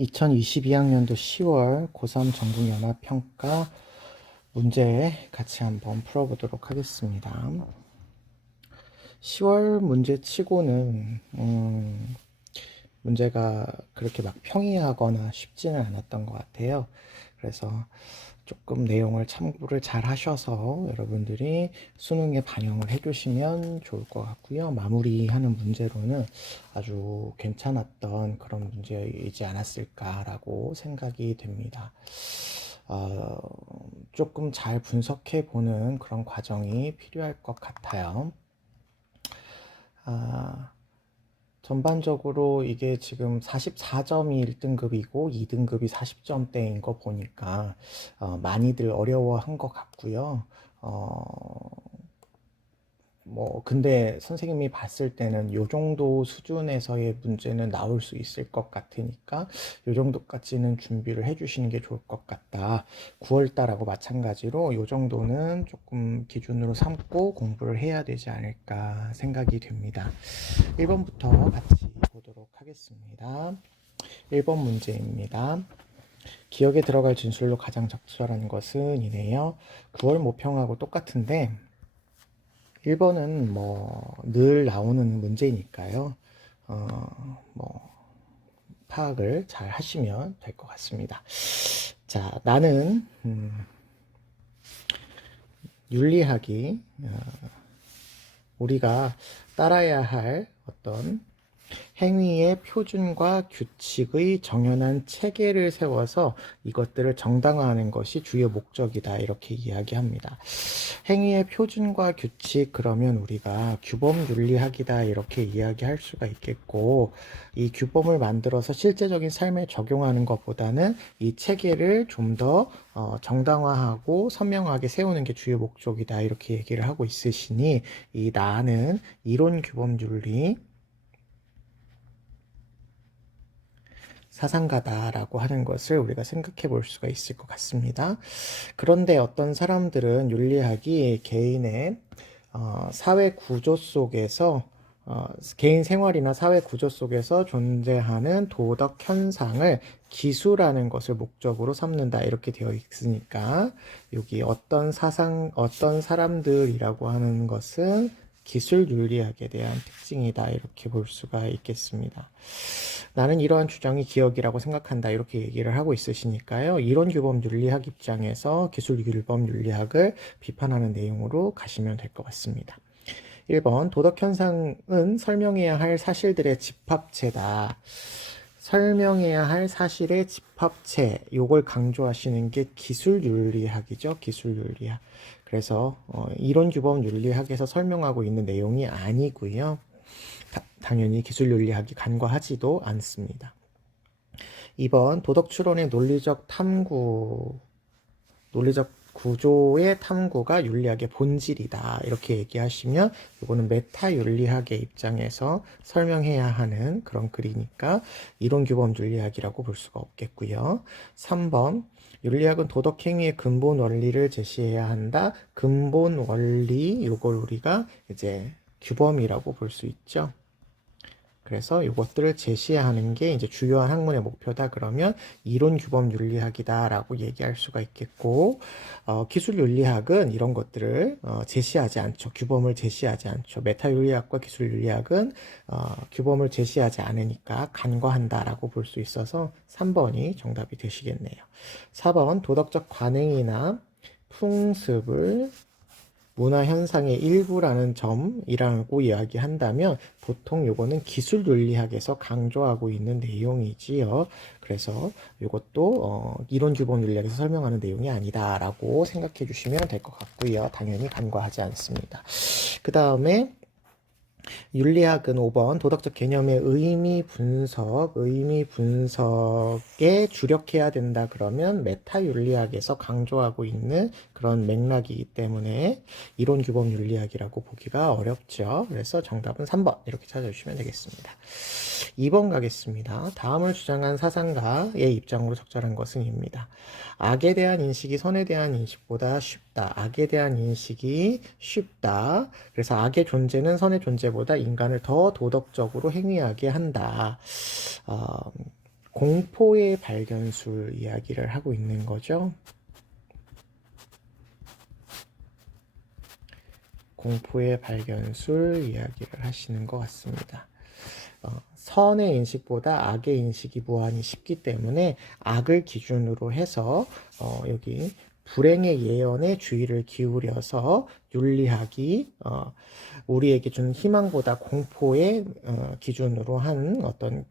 2022학년도 10월 고3 전국연합평가 문제 같이 한번 풀어보도록 하겠습니다. 10월 문제 치고는 문제가 그렇게 막 평이하거나 쉽지는 않았던 것 같아요. 그래서 조금 내용을 참고를 잘 하셔서 여러분들이 수능에 반영을 해주시면 좋을 것 같고요. 마무리하는 문제로는 아주 괜찮았던 그런 문제이지 않았을까라고 생각이 됩니다. 조금 잘 분석해 보는 그런 과정이 필요할 것 같아요. 전반적으로 이게 지금 44점이 1등급이고 2등급이 40점대인 거 보니까 많이들 어려워한 것 같고요. 근데 선생님이 봤을 때는 요 정도 수준에서의 문제는 나올 수 있을 것 같으니까 요 정도까지는 준비를 해주시는 게 좋을 것 같다. 9월달하고 마찬가지로 요 정도는 조금 기준으로 삼고 공부를 해야 되지 않을까 생각이 됩니다. 1번부터 같이 보도록 하겠습니다. 1번 문제입니다. 기억에 들어갈 진술로 가장 적절한 것은 이네요. 9월 모평하고 똑같은데 1번은 늘 나오는 문제니까요. 파악을 잘 하시면 될 것 같습니다. 자, 나는 윤리학이 우리가 따라야 할 어떤 행위의 표준과 규칙의 정연한 체계를 세워서 이것들을 정당화하는 것이 주요 목적이다. 이렇게 이야기합니다. 행위의 표준과 규칙, 그러면 우리가 규범 윤리학이다. 이렇게 이야기할 수가 있겠고, 이 규범을 만들어서 실제적인 삶에 적용하는 것보다는 이 체계를 좀 더 정당화하고 선명하게 세우는 게 주요 목적이다. 이렇게 얘기를 하고 있으시니, 이 나는 이론 규범 윤리 사상가다라고 하는 것을 우리가 생각해 볼 수가 있을 것 같습니다. 그런데 어떤 사람들은 윤리학이 개인의 사회 구조 속에서 개인 생활이나 사회 구조 속에서 존재하는 도덕 현상을 기술하는 것을 목적으로 삼는다 이렇게 되어 있으니까 여기 어떤 사람들이라고 하는 것은 기술 윤리학에 대한 특징이다 이렇게 볼 수가 있겠습니다. 나는 이러한 주장이 기억이라고 생각한다 이렇게 얘기를 하고 있으시니까요. 이론 규범 윤리학 입장에서 기술 규범 윤리학을 비판하는 내용으로 가시면 될 것 같습니다. 1번 도덕 현상은 설명해야 할 사실들의 집합체다. 설명해야 할 사실의 집합체, 요걸 강조하시는 게 기술윤리학이죠. 기술윤리학. 그래서 이론 규범 윤리학에서 설명하고 있는 내용이 아니고요. 당연히 기술윤리학이 간과하지도 않습니다. 2번 도덕 추론의 논리적 구조의 탐구가 윤리학의 본질이다. 이렇게 얘기하시면 이거는 메타 윤리학의 입장에서 설명해야 하는 그런 글이니까 이론 규범 윤리학이라고 볼 수가 없겠고요. 3번 윤리학은 도덕 행위의 근본 원리를 제시해야 한다. 근본 원리 이걸 우리가 이제 규범이라고 볼 수 있죠. 그래서 이것들을 제시하는 게 이제 주요한 학문의 목표다 그러면 이론 규범 윤리학이다라고 얘기할 수가 있겠고 기술 윤리학은 이런 것들을 제시하지 않죠. 규범을 제시하지 않죠. 메타 윤리학과 기술 윤리학은 규범을 제시하지 않으니까 간과한다라고 볼 수 있어서 3번이 정답이 되시겠네요. 4번 도덕적 관행이나 풍습을 문화 현상의 일부라는 점이라고 이야기한다면 보통 요거는 기술 윤리학에서 강조하고 있는 내용이지요. 그래서 이것도 이론 규범 윤리학에서 설명하는 내용이 아니다라고 생각해 주시면 될 것 같고요. 당연히 간과하지 않습니다. 그 다음에 윤리학은 5번 도덕적 개념의 의미 분석에 주력해야 된다 그러면 메타 윤리학에서 강조하고 있는 그런 맥락이기 때문에 이론 규범 윤리학이라고 보기가 어렵죠. 그래서 정답은 3번 이렇게 찾아주시면 되겠습니다. 2번 가겠습니다. 다음을 주장한 사상가의 입장으로 적절한 것은입니다. 악에 대한 인식이 선에 대한 인식보다 쉽다. 악에 대한 인식이 쉽다. 그래서 악의 존재는 선의 존재보다 인간을 더 도덕적으로 행위하게 한다. 공포의 발견술 이야기를 하고 있는 거죠. 공포의 발견술 이야기를 하시는 것 같습니다. 선의 인식보다 악의 인식이 무한히 쉽기 때문에 악을 기준으로 해서 여기 불행의 예언에 주의를 기울여서 윤리학이 우리에게 준 희망보다 공포의 기준으로 한 어떤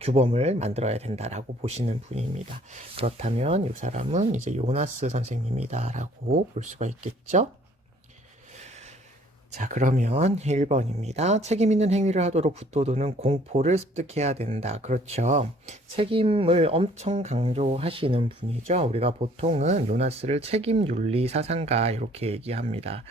규범을 만들어야 된다라고 보시는 분입니다. 그렇다면 이 사람은 이제 요나스 선생님이다라고 볼 수가 있겠죠. 자, 그러면 1번입니다. 책임 있는 행위를 하도록 붙도도는 공포를 습득해야 된다. 그렇죠. 책임을 엄청 강조하시는 분이죠. 우리가 보통은 요나스를 책임윤리 사상가 이렇게 얘기합니다.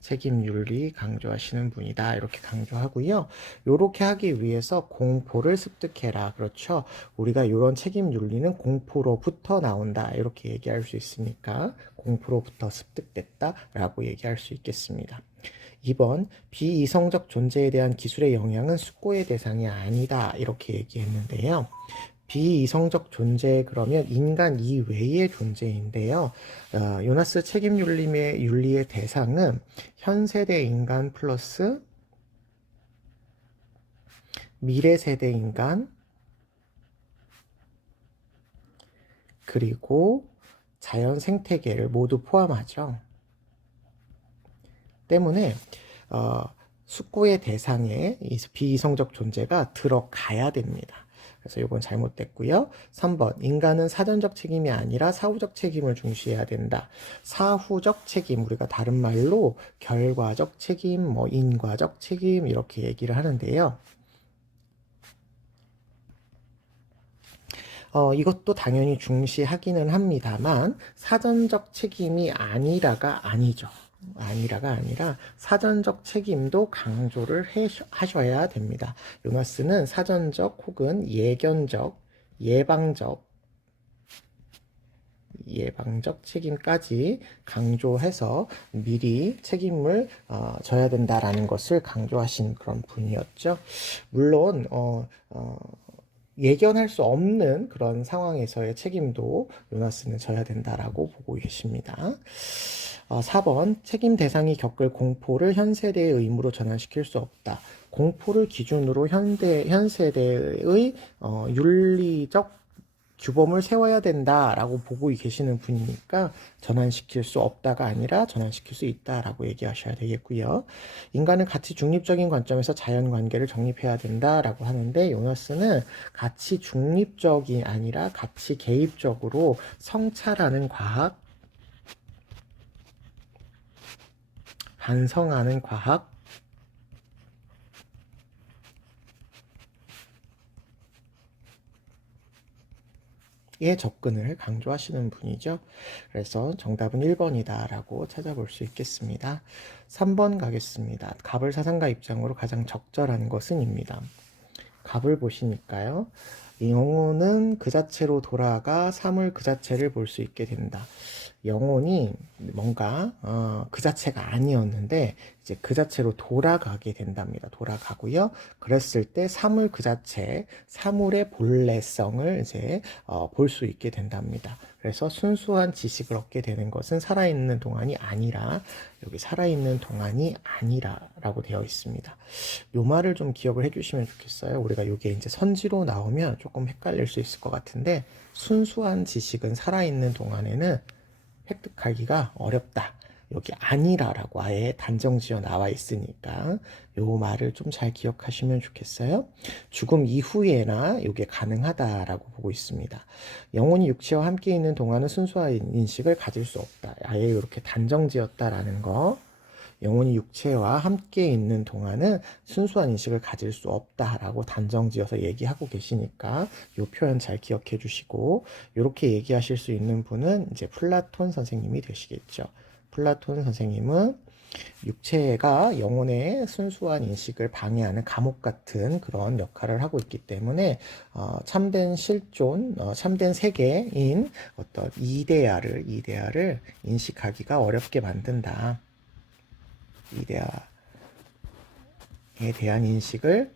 책임윤리 강조하시는 분이다 이렇게 강조하고요. 이렇게 하기 위해서 공포를 습득해라. 그렇죠. 우리가 이런 책임윤리는 공포로부터 나온다 이렇게 얘기할 수 있으니까 공포로부터 습득됐다 라고 얘기할 수 있겠습니다. 2번 비이성적 존재에 대한 기술의 영향은 숙고의 대상이 아니다 이렇게 얘기했는데요. 비이성적 존재 그러면 인간 이외의 존재인데요. 요나스 책임윤리의 윤리의 대상은 현세대 인간 플러스 미래세대 인간 그리고 자연 생태계를 모두 포함하죠. 때문에 숙고의 대상에 이 비이성적 존재가 들어가야 됩니다. 그래서 이건 잘못됐고요. 3번 인간은 사전적 책임이 아니라 사후적 책임을 중시해야 된다. 사후적 책임 우리가 다른 말로 결과적 책임, 뭐 인과적 책임 이렇게 얘기를 하는데요. 이것도 당연히 중시하기는 합니다만 사전적 책임이 아니라가 아니죠. 아니라가 아니라 사전적 책임도 강조를 하셔야 됩니다. 요나스는 사전적 혹은 예견적, 예방적 책임까지 강조해서 미리 책임을 져야 된다라는 것을 강조하신 그런 분이었죠. 물론 예견할 수 없는 그런 상황에서의 책임도 요나스는 져야 된다라고 보고 계십니다. 4번 책임 대상이 겪을 공포를 현 세대의 의무로 전환시킬 수 없다. 공포를 기준으로 현 세대의 윤리적 규범을 세워야 된다라고 보고 계시는 분이니까 전환시킬 수 없다가 아니라 전환시킬 수 있다라고 얘기하셔야 되겠고요. 인간은 가치 중립적인 관점에서 자연관계를 정립해야 된다라고 하는데 요나스는 가치 중립적이 아니라 가치 개입적으로 성찰하는 과학, 반성하는 과학, 의 접근을 강조하시는 분이죠. 그래서 정답은 1번이다 라고 찾아볼 수 있겠습니다. 3번 가겠습니다. 갑을 사상가 입장으로 가장 적절한 것은 입니다. 갑을 보시니까요. 영혼은 그 자체로 돌아가 사물 그 자체를 볼 수 있게 된다. 영혼이 뭔가 그 자체가 아니었는데 이제 그 자체로 돌아가게 된답니다. 돌아가고요. 그랬을 때 사물 그 자체, 사물의 본래성을 이제 볼 수 있게 된답니다. 그래서 순수한 지식을 얻게 되는 것은 살아있는 동안이 아니라 여기 살아있는 동안이 아니라라고 되어 있습니다. 요 말을 좀 기억을 해주시면 좋겠어요. 우리가 요게 이제 선지로 나오면 조금 헷갈릴 수 있을 것 같은데 순수한 지식은 살아있는 동안에는 획득하기가 어렵다. 여기 아니라라고 아예 단정지어 나와 있으니까 요 말을 좀 잘 기억하시면 좋겠어요. 죽음 이후에나 이게 가능하다라고 보고 있습니다. 영혼이 육체와 함께 있는 동안은 순수한 인식을 가질 수 없다. 아예 이렇게 단정지었다라는 거. 영혼이 육체와 함께 있는 동안은 순수한 인식을 가질 수 없다라고 단정지어서 얘기하고 계시니까 이 표현 잘 기억해 주시고 이렇게 얘기하실 수 있는 분은 이제 플라톤 선생님이 되시겠죠. 플라톤 선생님은 육체가 영혼의 순수한 인식을 방해하는 감옥 같은 그런 역할을 하고 있기 때문에 참된 실존, 참된 세계인 어떤 이데아를 인식하기가 어렵게 만든다. 이데아에 대한 인식을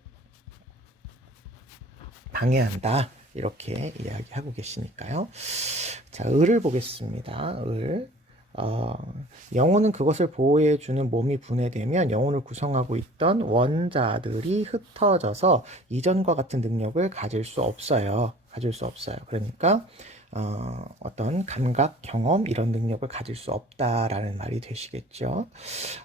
방해한다. 이렇게 이야기하고 계시니까요. 자, 을을 보겠습니다. 을. 영혼은 그것을 보호해주는 몸이 분해되면 영혼을 구성하고 있던 원자들이 흩어져서 이전과 같은 능력을 가질 수 없어요. 그러니까 어떤 감각, 경험 이런 능력을 가질 수 없다라는 말이 되시겠죠.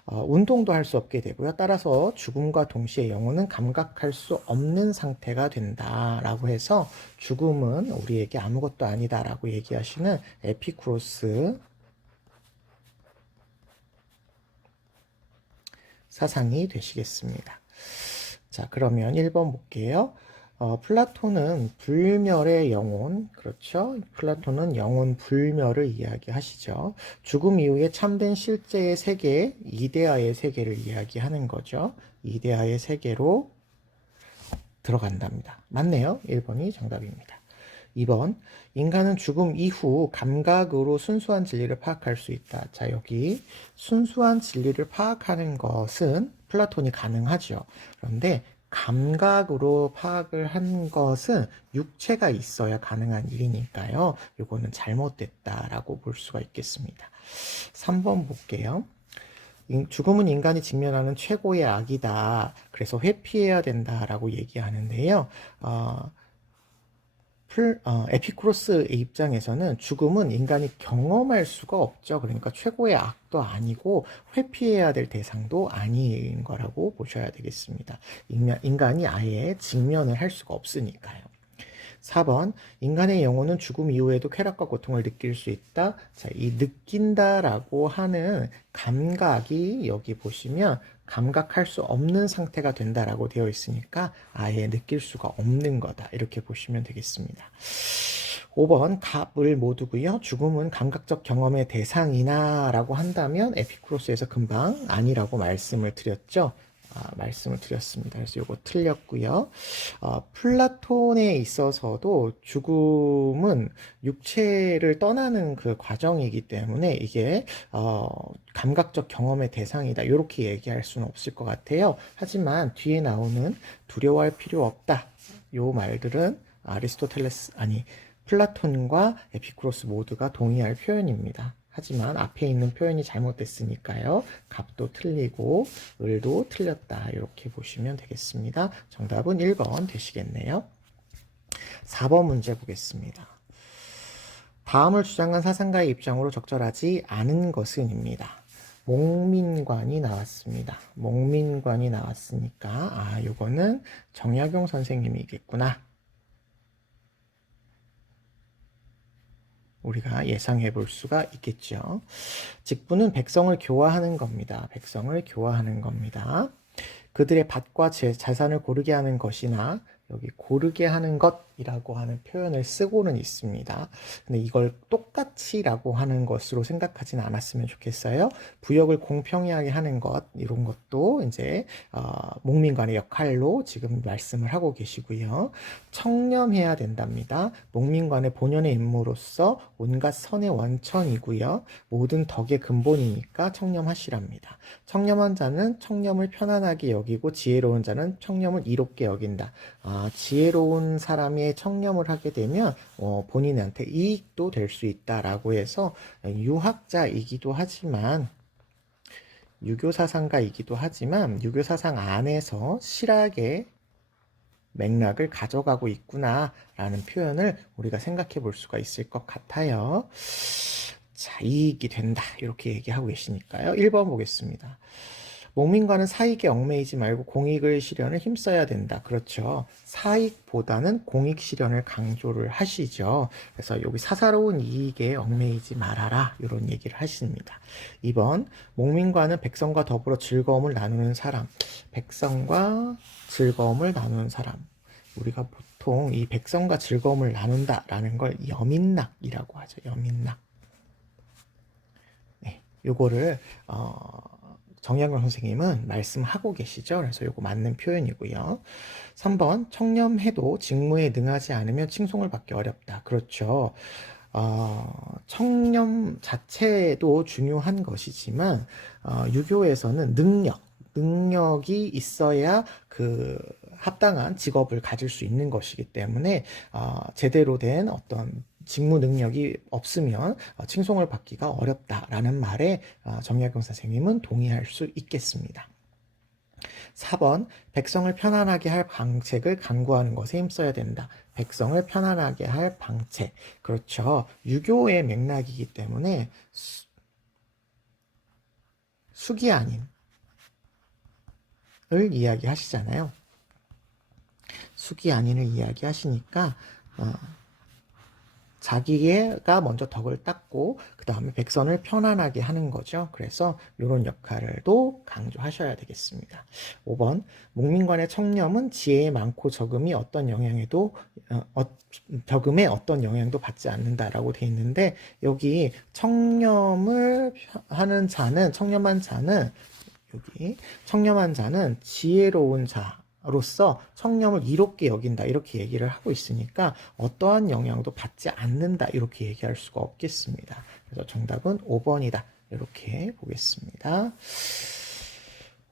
운동도 할 수 없게 되고요. 따라서 죽음과 동시에 영혼은 감각할 수 없는 상태가 된다라고 해서 죽음은 우리에게 아무것도 아니다라고 얘기하시는 에피쿠로스 사상이 되시겠습니다. 자, 그러면 1번 볼게요. 플라톤은 불멸의 영혼, 그렇죠? 플라톤은 영혼 불멸을 이야기하시죠. 죽음 이후에 참된 실제의 세계, 이데아의 세계를 이야기하는 거죠. 이데아의 세계로 들어간답니다. 맞네요. 1번이 정답입니다. 2번, 인간은 죽음 이후 감각으로 순수한 진리를 파악할 수 있다. 자, 여기 순수한 진리를 파악하는 것은 플라톤이 가능하죠. 그런데 감각으로 파악을 한 것은 육체가 있어야 가능한 일이니까요. 이거는 잘못됐다라고 볼 수가 있겠습니다. 3번 볼게요. 죽음은 인간이 직면하는 최고의 악이다. 그래서 회피해야 된다라고 얘기하는데요. 에피쿠로스의 입장에서는 죽음은 인간이 경험할 수가 없죠. 그러니까 최고의 악도 아니고 회피해야 될 대상도 아닌 거라고 보셔야 되겠습니다. 인간이 아예 직면을 할 수가 없으니까요. 4번, 인간의 영혼은 죽음 이후에도 쾌락과 고통을 느낄 수 있다. 자, 이 느낀다라고 하는 감각이 여기 보시면 감각할 수 없는 상태가 된다라고 되어 있으니까 아예 느낄 수가 없는 거다. 이렇게 보시면 되겠습니다. 5번, 갑을 모두고요. 죽음은 감각적 경험의 대상이나 라고 한다면 에피쿠로스에서 금방 아니라고 말씀을 드렸죠. 말씀을 드렸습니다. 그래서 이거 틀렸고요. 플라톤에 있어서도 죽음은 육체를 떠나는 그 과정이기 때문에 이게 감각적 경험의 대상이다. 이렇게 얘기할 수는 없을 것 같아요. 하지만 뒤에 나오는 두려워할 필요 없다. 요 말들은 플라톤과 에피쿠로스 모두가 동의할 표현입니다. 하지만 앞에 있는 표현이 잘못됐으니까요. 갑도 틀리고 을도 틀렸다. 이렇게 보시면 되겠습니다. 정답은 1번 되시겠네요. 4번 문제 보겠습니다. 다음을 주장한 사상가의 입장으로 적절하지 않은 것은입니다. 목민관이 나왔습니다. 목민관이 나왔으니까 요거는 정약용 선생님이겠구나. 우리가 예상해 볼 수가 있겠죠. 직분은 백성을 교화하는 겁니다. 백성을 교화하는 겁니다. 그들의 밭과 자산을 고르게 하는 것이나 여기 고르게 하는 것이라고 하는 표현을 쓰고는 있습니다. 근데 이걸 똑같이라고 하는 것으로 생각하지는 않았으면 좋겠어요. 부역을 공평하게 하는 것 이런 것도 이제 목민관의 역할로 지금 말씀을 하고 계시고요. 청렴해야 된답니다. 목민관의 본연의 임무로서 온갖 선의 원천이고요. 모든 덕의 근본이니까 청렴하시랍니다. 청렴한 자는 청렴을 편안하게 여기고 지혜로운 자는 청렴을 이롭게 여긴다. 지혜로운 사람이 청렴을 하게 되면 본인한테 이익도 될 수 있다라고 해서 유학자이기도 하지만 유교사상가이기도 하지만 유교사상 안에서 실하게 맥락을 가져가고 있구나라는 표현을 우리가 생각해 볼 수가 있을 것 같아요. 자, 이익이 된다 이렇게 얘기하고 계시니까요. 1번 보겠습니다. 목민관은 사익에 얽매이지 말고 공익을 실현을 힘써야 된다. 그렇죠. 사익보다는 공익 실현을 강조를 하시죠. 그래서 여기 사사로운 이익에 얽매이지 말아라. 이런 얘기를 하십니다. 2번, 목민관은 백성과 더불어 즐거움을 나누는 사람. 백성과 즐거움을 나누는 사람. 우리가 보통 이 백성과 즐거움을 나눈다라는 걸 여민락이라고 하죠. 여민락. 네, 요거를 정약용 선생님은 말씀하고 계시죠. 그래서 요거 맞는 표현이고요. 3번, 청렴해도 직무에 능하지 않으면 칭송을 받기 어렵다. 그렇죠. 청렴 자체도 중요한 것이지만 유교에서는 능력이 있어야 그 합당한 직업을 가질 수 있는 것이기 때문에 제대로 된 어떤 직무 능력이 없으면 칭송을 받기가 어렵다라는 말에 정약용 선생님은 동의할 수 있겠습니다. 4번, 백성을 편안하게 할 방책을 강구하는 것에 힘써야 된다. 백성을 편안하게 할 방책. 그렇죠. 유교의 맥락이기 때문에 숙이 아닌을 이야기하시잖아요. 숙이 아닌을 이야기하시니까 자기가 먼저 덕을 닦고 그 다음에 백성을 편안하게 하는 거죠. 그래서 이런 역할을도 강조하셔야 되겠습니다. 5번, 목민관의 청렴은 지혜의 많고 적음이 적음에 어떤 영향도 받지 않는다라고 돼 있는데, 여기 청렴을 하는 자는, 청렴한 자는 지혜로운 자로서 청렴을 이롭게 여긴다, 이렇게 얘기를 하고 있으니까 어떠한 영향도 받지 않는다, 이렇게 얘기할 수가 없겠습니다. 그래서 정답은 5번이다, 이렇게 보겠습니다.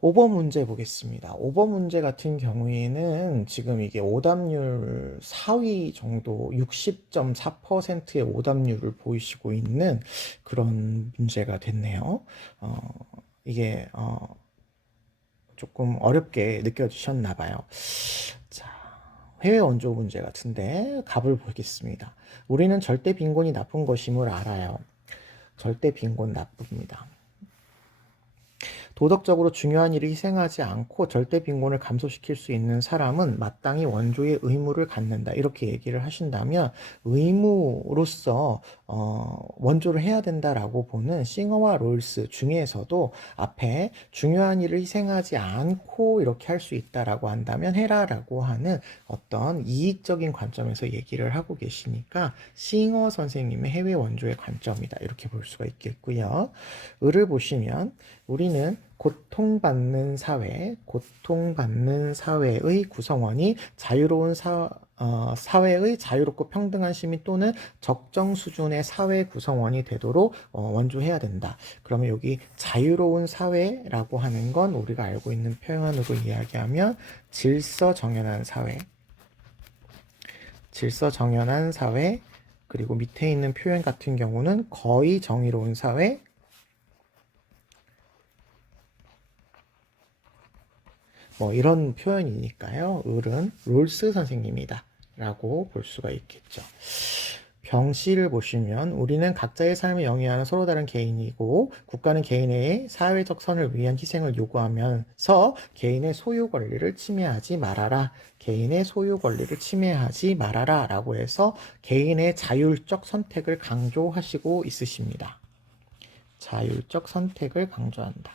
5번 문제 보겠습니다. 5번 문제 같은 경우에는 지금 이게 오답률 4위 정도, 60.4%의 오답률을 보이시고 있는 그런 문제가 됐네요. 이게 조금 어렵게 느껴지셨나 봐요. 자, 해외 원조 문제 같은데 답을 보겠습니다. 우리는 절대 빈곤이 나쁜 것임을 알아요. 절대 빈곤 나쁩니다. 도덕적으로 중요한 일을 희생하지 않고 절대 빈곤을 감소시킬 수 있는 사람은 마땅히 원조의 의무를 갖는다, 이렇게 얘기를 하신다면 의무로서 원조를 해야 된다라고 보는 싱어와 롤스 중에서도 앞에 중요한 일을 희생하지 않고 이렇게 할 수 있다라고 한다면 해라라고 하는 어떤 이익적인 관점에서 얘기를 하고 계시니까 싱어 선생님의 해외 원조의 관점이다, 이렇게 볼 수가 있겠고요. 을을 보시면 우리는 고통받는 사회의 구성원이 자유로운 사회의 자유롭고 평등한 시민 또는 적정 수준의 사회 구성원이 되도록 원조해야 된다. 그러면 여기 자유로운 사회라고 하는 건 우리가 알고 있는 표현으로 이야기하면 질서 정연한 사회, 그리고 밑에 있는 표현 같은 경우는 거의 정의로운 사회, 뭐 이런 표현이니까요. 을은 롤스 선생님이다 라고 볼 수가 있겠죠. 병씨를 보시면 우리는 각자의 삶을 영위하는 서로 다른 개인이고 국가는 개인의 사회적 선을 위한 희생을 요구하면서 개인의 소유 권리를 침해하지 말아라. 라고 해서 개인의 자율적 선택을 강조하시고 있으십니다. 자율적 선택을 강조한다.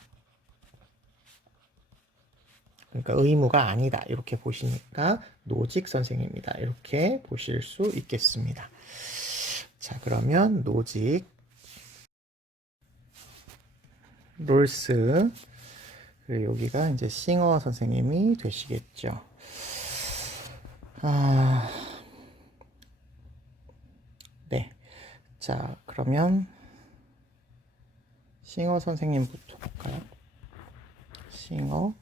그러니까 의무가 아니다, 이렇게 보시니까 노직 선생입니다, 이렇게 보실 수 있겠습니다. 자, 그러면 노직, 롤스, 그리고 여기가 이제 싱어 선생님이 되시겠죠. 네. 자, 그러면 싱어 선생님부터 볼까요? 싱어.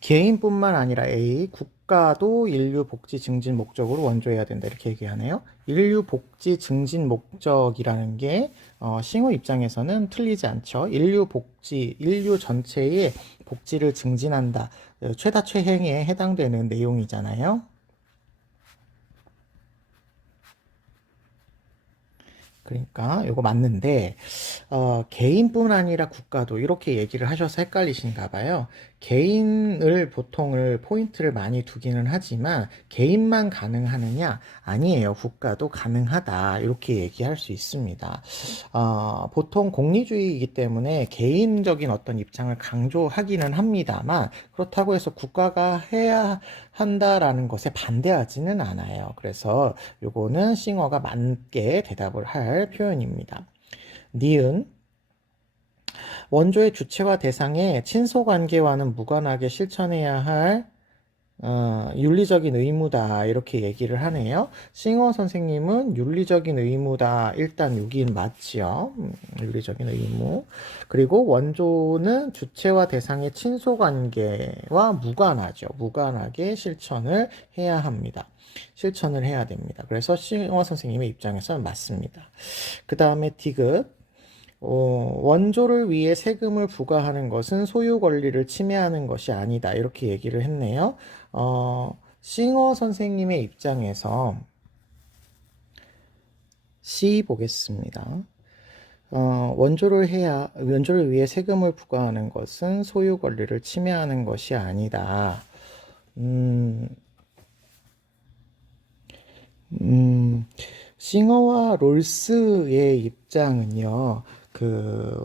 개인뿐만 아니라 A, 국가도 인류 복지 증진 목적으로 원조해야 된다, 이렇게 얘기하네요. 인류 복지 증진 목적이라는 게 싱어 입장에서는 틀리지 않죠. 인류 전체의 복지를 증진한다, 최다 최행에 해당되는 내용이잖아요. 그러니까 이거 맞는데 개인뿐 아니라 국가도, 이렇게 얘기를 하셔서 헷갈리신가 봐요. 개인을 보통을 포인트를 많이 두기는 하지만 개인만 가능하느냐? 아니에요. 국가도 가능하다, 이렇게 얘기할 수 있습니다. 보통 공리주의이기 때문에 개인적인 어떤 입장을 강조하기는 합니다만, 그렇다고 해서 국가가 해야 한다라는 것에 반대하지는 않아요. 그래서 요거는 싱어가 맞게 대답을 할 표현입니다. 니은, 원조의 주체와 대상의 친소관계와는 무관하게 실천해야 할 윤리적인 의무다 이렇게 얘기를 하네요. 싱어 선생님은 윤리적인 의무다. 일단 여긴 맞지요. 윤리적인 의무. 그리고 원조는 주체와 대상의 친소관계와 무관하죠. 무관하게 실천을 해야 합니다. 실천을 해야 됩니다. 그래서 싱어 선생님의 입장에서는 맞습니다. 그 다음에 디귿. 원조를 위해 세금을 부과하는 것은 소유 권리를 침해하는 것이 아니다. 이렇게 얘기를 했네요. 싱어 선생님의 입장에서 C 보겠습니다. 원조를 위해 세금을 부과하는 것은 소유 권리를 침해하는 것이 아니다. 음, 음, 싱어와 롤스의 입장은요, 그,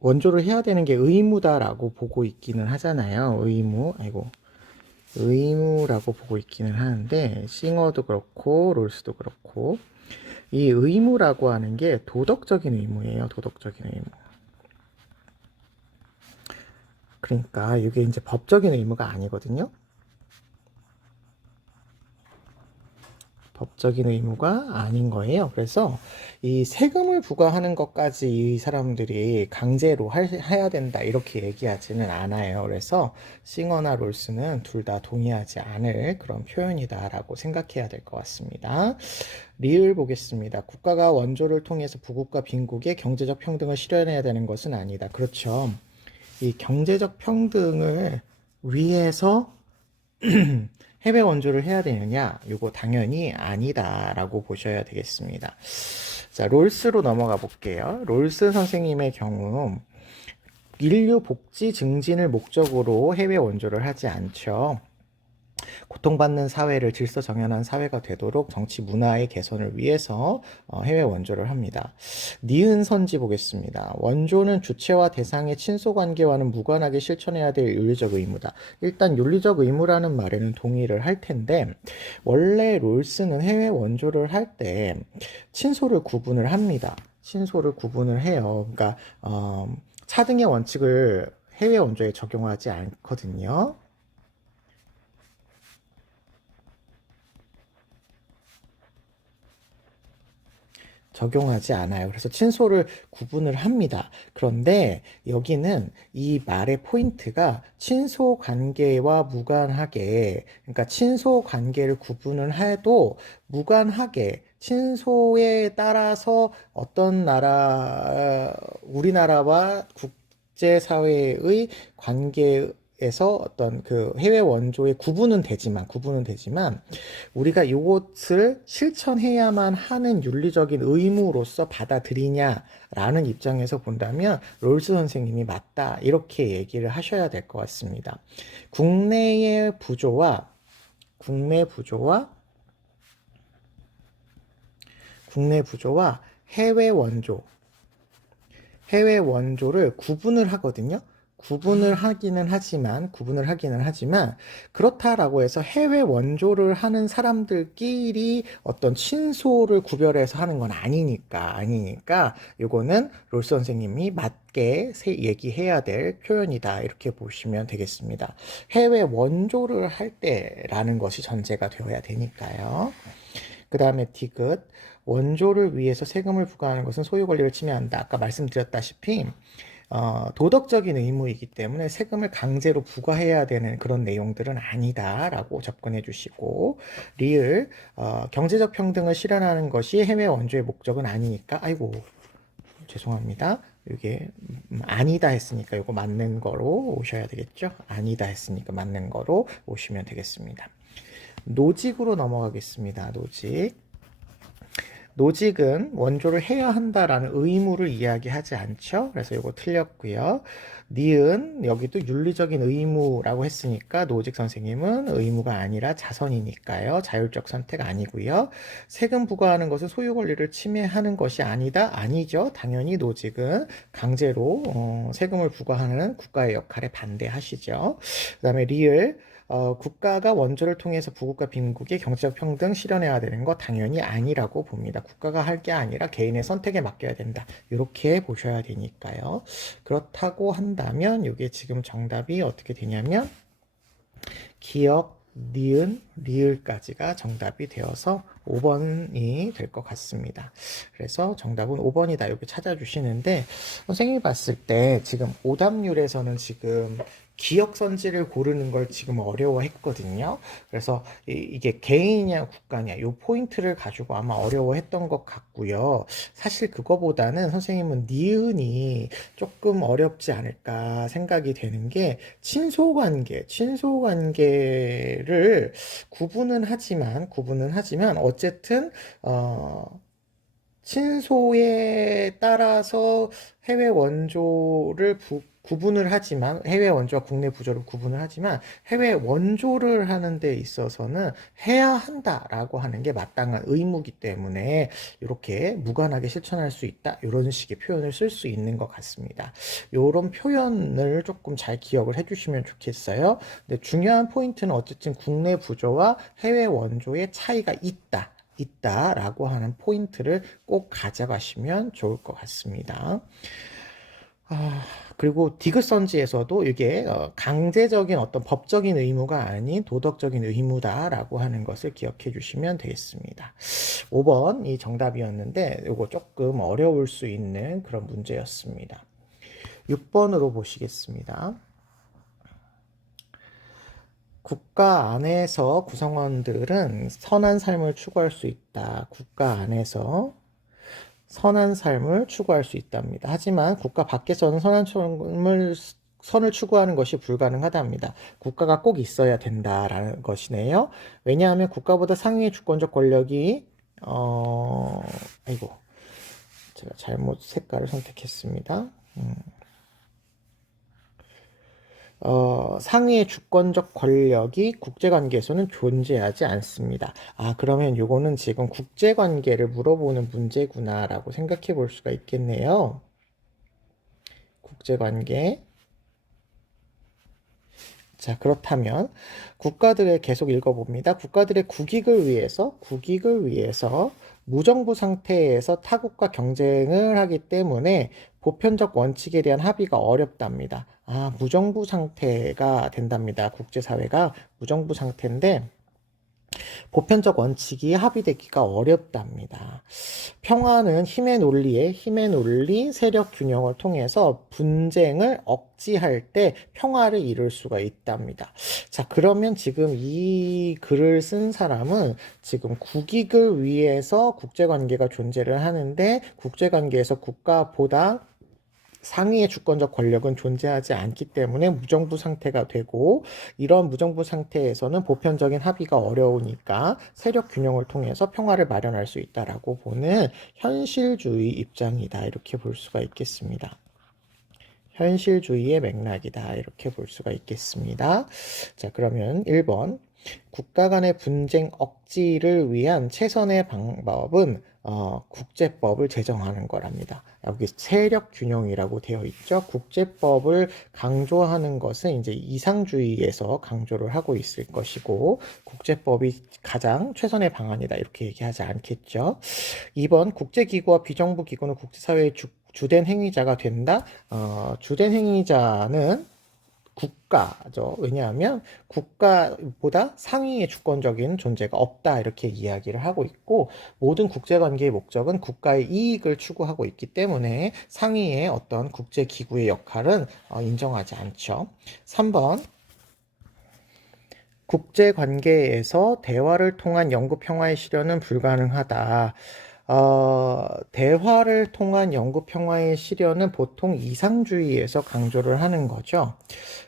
원조를 해야 되는 게 의무다라고 보고 있기는 하잖아요. 의무라고 보고 있기는 하는데, 싱어도 그렇고, 롤스도 그렇고, 이 의무라고 하는 게 도덕적인 의무예요. 도덕적인 의무. 그러니까 이게 이제 법적인 의무가 아니거든요. 법적인 의무가 아닌 거예요. 그래서 이 세금을 부과하는 것까지 이 사람들이 강제로 해야 된다 이렇게 얘기하지는 않아요. 그래서 싱어나 롤스는 둘 다 동의하지 않을 그런 표현이다라고 생각해야 될 것 같습니다. 리을 보겠습니다. 국가가 원조를 통해서 부국과 빈국의 경제적 평등을 실현해야 되는 것은 아니다. 그렇죠. 이 경제적 평등을 위해서 해외 원조를 해야 되느냐? 이거 당연히 아니다라고 보셔야 되겠습니다. 자, 롤스로 넘어가 볼게요. 롤스 선생님의 경우 인류 복지 증진을 목적으로 해외 원조를 하지 않죠. 고통받는 사회를 질서 정연한 사회가 되도록 정치 문화의 개선을 위해서 해외 원조를 합니다. 니은 선지 보겠습니다. 원조는 주체와 대상의 친소 관계와는 무관하게 실천해야 될 윤리적 의무다. 일단 윤리적 의무라는 말에는 동의를 할 텐데 원래 롤스는 해외 원조를 할 때 친소를 구분을 합니다. 친소를 구분을 해요. 그러니까 차등의 원칙을 해외 원조에 적용하지 않거든요. 적용하지 않아요. 그래서 친소를 구분을 합니다. 그런데 여기는 이 말의 포인트가 친소 관계와 무관하게, 그러니까 친소 관계를 구분을 해도 무관하게 친소에 따라서 어떤 나라, 우리나라와 국제사회의 관계에서 어떤 그 해외 원조의 구분은 되지만 우리가 이것을 실천해야만 하는 윤리적인 의무로서 받아들이냐라는 입장에서 본다면 롤스 선생님이 맞다 이렇게 얘기를 하셔야 될 것 같습니다. 국내의 부조와 국내 부조와 국내 부조와 해외 원조 해외 원조를 구분을 하거든요. 구분을 하기는 하지만, 그렇다라고 해서 해외 원조를 하는 사람들끼리 어떤 친소를 구별해서 하는 건 아니니까, 요거는 롤스 선생님이 맞게 얘기해야 될 표현이다. 이렇게 보시면 되겠습니다. 해외 원조를 할 때라는 것이 전제가 되어야 되니까요. 그 다음에 디귿. 원조를 위해서 세금을 부과하는 것은 소유 권리를 침해한다. 아까 말씀드렸다시피 도덕적인 의무이기 때문에 세금을 강제로 부과해야 되는 그런 내용들은 아니다라고 접근해 주시고 리을 경제적 평등을 실현하는 것이 해외 원조의 목적은 아니니까 아이고 죄송합니다. 이게 아니다 했으니까 이거 맞는 거로 오셔야 되겠죠. 아니다 했으니까 맞는 거로 오시면 되겠습니다. 노직으로 넘어가겠습니다. 노직은 원조를 해야 한다라는 의무를 이야기하지 않죠. 그래서 이거 틀렸고요. 니은 여기도 윤리적인 의무라고 했으니까 노직 선생님은 의무가 아니라 자선이니까요. 자율적 선택 아니고요. 세금 부과하는 것은 소유 권리를 침해하는 것이 아니다. 아니죠. 당연히 노직은 강제로 세금을 부과하는 국가의 역할에 반대하시죠. 그 다음에 리을 국가가 원조를 통해서 부국과 빈국의 경제적 평등 실현해야 되는 거 당연히 아니라고 봅니다. 국가가 할 게 아니라 개인의 선택에 맡겨야 된다. 이렇게 보셔야 되니까요. 그렇다고 한다면 이게 지금 정답이 어떻게 되냐면 기억 니은, 리을까지가 정답이 되어서 5번이 될 것 같습니다. 그래서 정답은 5번이다 이렇게 찾아주시는데, 선생님이 봤을 때 지금 오답률에서는 지금 기억선지를 고르는 걸 지금 어려워했거든요. 그래서 이게 개인이냐 국가냐 이 포인트를 가지고 아마 어려워했던 것 같고요. 사실 그거보다는 선생님은 니은이 조금 어렵지 않을까 생각이 되는 게, 친소관계를 구분은 하지만 어쨌든 친소에 따라서 해외 원조를 구분을 하지만, 해외 원조와 국내 부조를 구분을 하지만, 해외 원조를 하는 데 있어서는 해야 한다라고 하는 게 마땅한 의무이기 때문에 이렇게 무관하게 실천할 수 있다, 이런 식의 표현을 쓸 수 있는 것 같습니다. 이런 표현을 조금 잘 기억을 해주시면 좋겠어요. 근데 중요한 포인트는 어쨌든 국내 부조와 해외 원조의 차이가 있다라고 하는 포인트를 꼭 가져가시면 좋을 것 같습니다. 그리고 디귿선지에서도 이게 강제적인 어떤 법적인 의무가 아닌 도덕적인 의무다라고 하는 것을 기억해 주시면 되겠습니다. 5번이 정답이었는데 이거 조금 어려울 수 있는 그런 문제였습니다. 6번으로 보시겠습니다. 국가 안에서 구성원들은 선한 삶을 추구할 수 있다. 국가 안에서 선한 삶을 추구할 수 있답니다. 하지만 국가 밖에서는 선을 추구하는 것이 불가능하답니다. 국가가 꼭 있어야 된다라는 것이네요. 왜냐하면 국가보다 상위의 주권적 권력이 아이고, 제가 잘못 색깔을 선택했습니다. 상위의 주권적 권력이 국제관계에서는 존재하지 않습니다. 그러면 요거는 지금 국제관계를 물어보는 문제구나라고 생각해 볼 수가 있겠네요. 국제관계. 자, 그렇다면 국가들의 계속 읽어봅니다. 국가들의 국익을 위해서 무정부 상태에서 타국과 경쟁을 하기 때문에 보편적 원칙에 대한 합의가 어렵답니다. 무정부 상태가 된답니다. 국제사회가 무정부 상태인데 보편적 원칙이 합의되기가 어렵답니다. 평화는 힘의 논리, 세력 균형을 통해서 분쟁을 억제할 때 평화를 이룰 수가 있답니다. 자, 그러면 지금 이 글을 쓴 사람은 지금 국익을 위해서 국제관계가 존재를 하는데, 국제관계에서 국가보다 상위의 주권적 권력은 존재하지 않기 때문에 무정부 상태가 되고, 이런 무정부 상태에서는 보편적인 합의가 어려우니까 세력 균형을 통해서 평화를 마련할 수 있다라고 보는 현실주의 입장이다, 이렇게 볼 수가 있겠습니다. 현실주의의 맥락이다, 이렇게 볼 수가 있겠습니다. 자, 그러면 1번. 국가 간의 분쟁 억지를 위한 최선의 방법은 국제법을 제정하는 거랍니다. 여기 세력 균형이라고 되어 있죠. 국제법을 강조하는 것은 이제 이상주의에서 강조를 하고 있을 것이고, 국제법이 가장 최선의 방안이다, 이렇게 얘기하지 않겠죠. 2번. 국제기구와 비정부 기구는 국제사회의 주된 행위자가 된다. 주된 행위자는 국가죠. 왜냐하면 국가보다 상위의 주권적인 존재가 없다, 이렇게 이야기를 하고 있고, 모든 국제관계의 목적은 국가의 이익을 추구하고 있기 때문에 상위의 어떤 국제기구의 역할은 인정하지 않죠. 3번. 국제관계에서 대화를 통한 영구 평화의 실현은 불가능하다. 대화를 통한 영구 평화의 실현은 보통 이상주의에서 강조를 하는 거죠.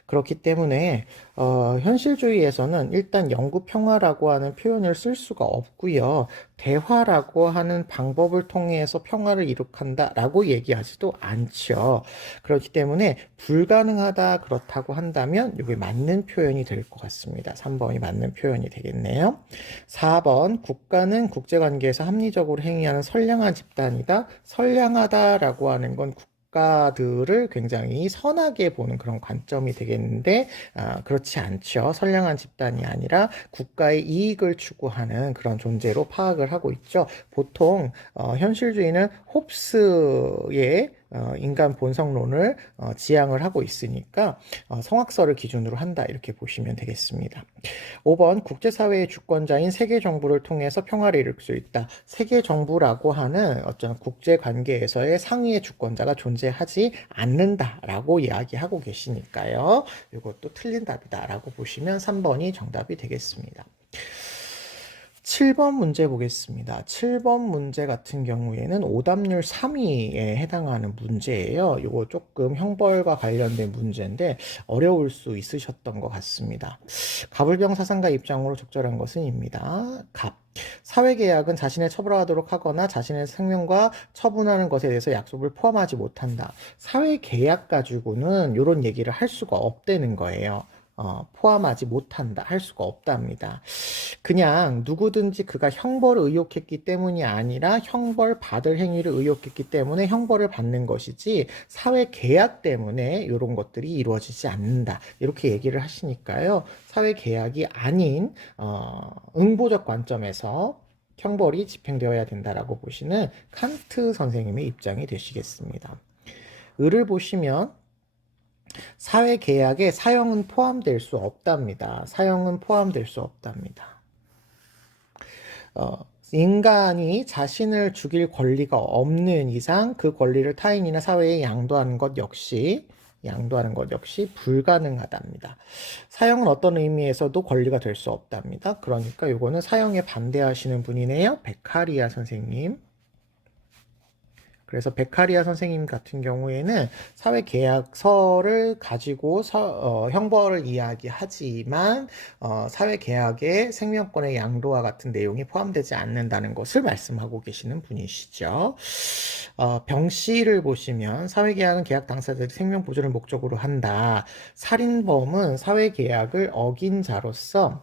그렇기 때문에 현실주의에서는 일단 영구 평화라고 하는 표현을 쓸 수가 없고요. 대화라고 하는 방법을 통해서 평화를 이룩한다라고 얘기하지도 않죠. 그렇기 때문에 불가능하다, 그렇다고 한다면 이게 맞는 표현이 될 것 같습니다. 3번이 맞는 표현이 되겠네요. 4번. 국가는 국제관계에서 합리적으로 행위하는 선량한 집단이다. 선량하다라고 하는 건 국가들을 굉장히 선하게 보는 그런 관점이 되겠는데, 그렇지 않죠. 선량한 집단이 아니라 국가의 이익을 추구하는 그런 존재로 파악을 하고 있죠. 보통 현실주의는 홉스의 인간 본성론을 지향을 하고 있으니까 성악설을 기준으로 한다 이렇게 보시면 되겠습니다. 5번 국제사회의 주권자인 세계정부를 통해서 평화를 이룰 수 있다. 세계정부라고 하는 어떤 국제관계에서의 상위의 주권자가 존재하지 않는다라고 이야기하고 계시니까요. 이것도 틀린 답이다 라고 보시면 3번이 정답이 되겠습니다. 7번 문제 보겠습니다. 7번 문제 같은 경우에는 오답률 3위에 해당하는 문제예요. 이거 조금 형벌과 관련된 문제인데 어려울 수 있으셨던 것 같습니다. 갑을병 사상가 입장으로 적절한 것은 입니다. 갑. 사회계약은 자신을 처벌하도록 하거나 자신의 생명과 처분하는 것에 대해서 약속을 포함하지 못한다. 사회계약 가지고는 이런 얘기를 할 수가 없다는 거예요. 포함하지 못한다, 할 수가 없답니다. 그냥 누구든지 그가 형벌을 의혹했기 때문이 아니라 형벌 받을 행위를 의혹했기 때문에 형벌을 받는 것이지 사회 계약 때문에 이런 것들이 이루어지지 않는다. 이렇게 얘기를 하시니까요. 사회 계약이 아닌 응보적 관점에서 형벌이 집행되어야 된다라고 보시는 칸트 선생님의 입장이 되시겠습니다. 을을 보시면 사회계약에 사형은 포함될 수 없답니다. 사형은 포함될 수 없답니다. 인간이 자신을 죽일 권리가 없는 이상 그 권리를 타인이나 사회에 양도하는 것 역시 불가능하답니다. 사형은 어떤 의미에서도 권리가 될 수 없답니다. 그러니까 이거는 사형에 반대하시는 분이네요. 베카리아 선생님. 그래서 베카리아 선생님 같은 경우에는 사회계약서를 가지고 형벌을 이야기하지만 사회계약에 생명권의 양도와 같은 내용이 포함되지 않는다는 것을 말씀하고 계시는 분이시죠. 병씨를 보시면 사회계약은 계약 당사자들이 생명 보존을 목적으로 한다. 살인범은 사회계약을 어긴 자로서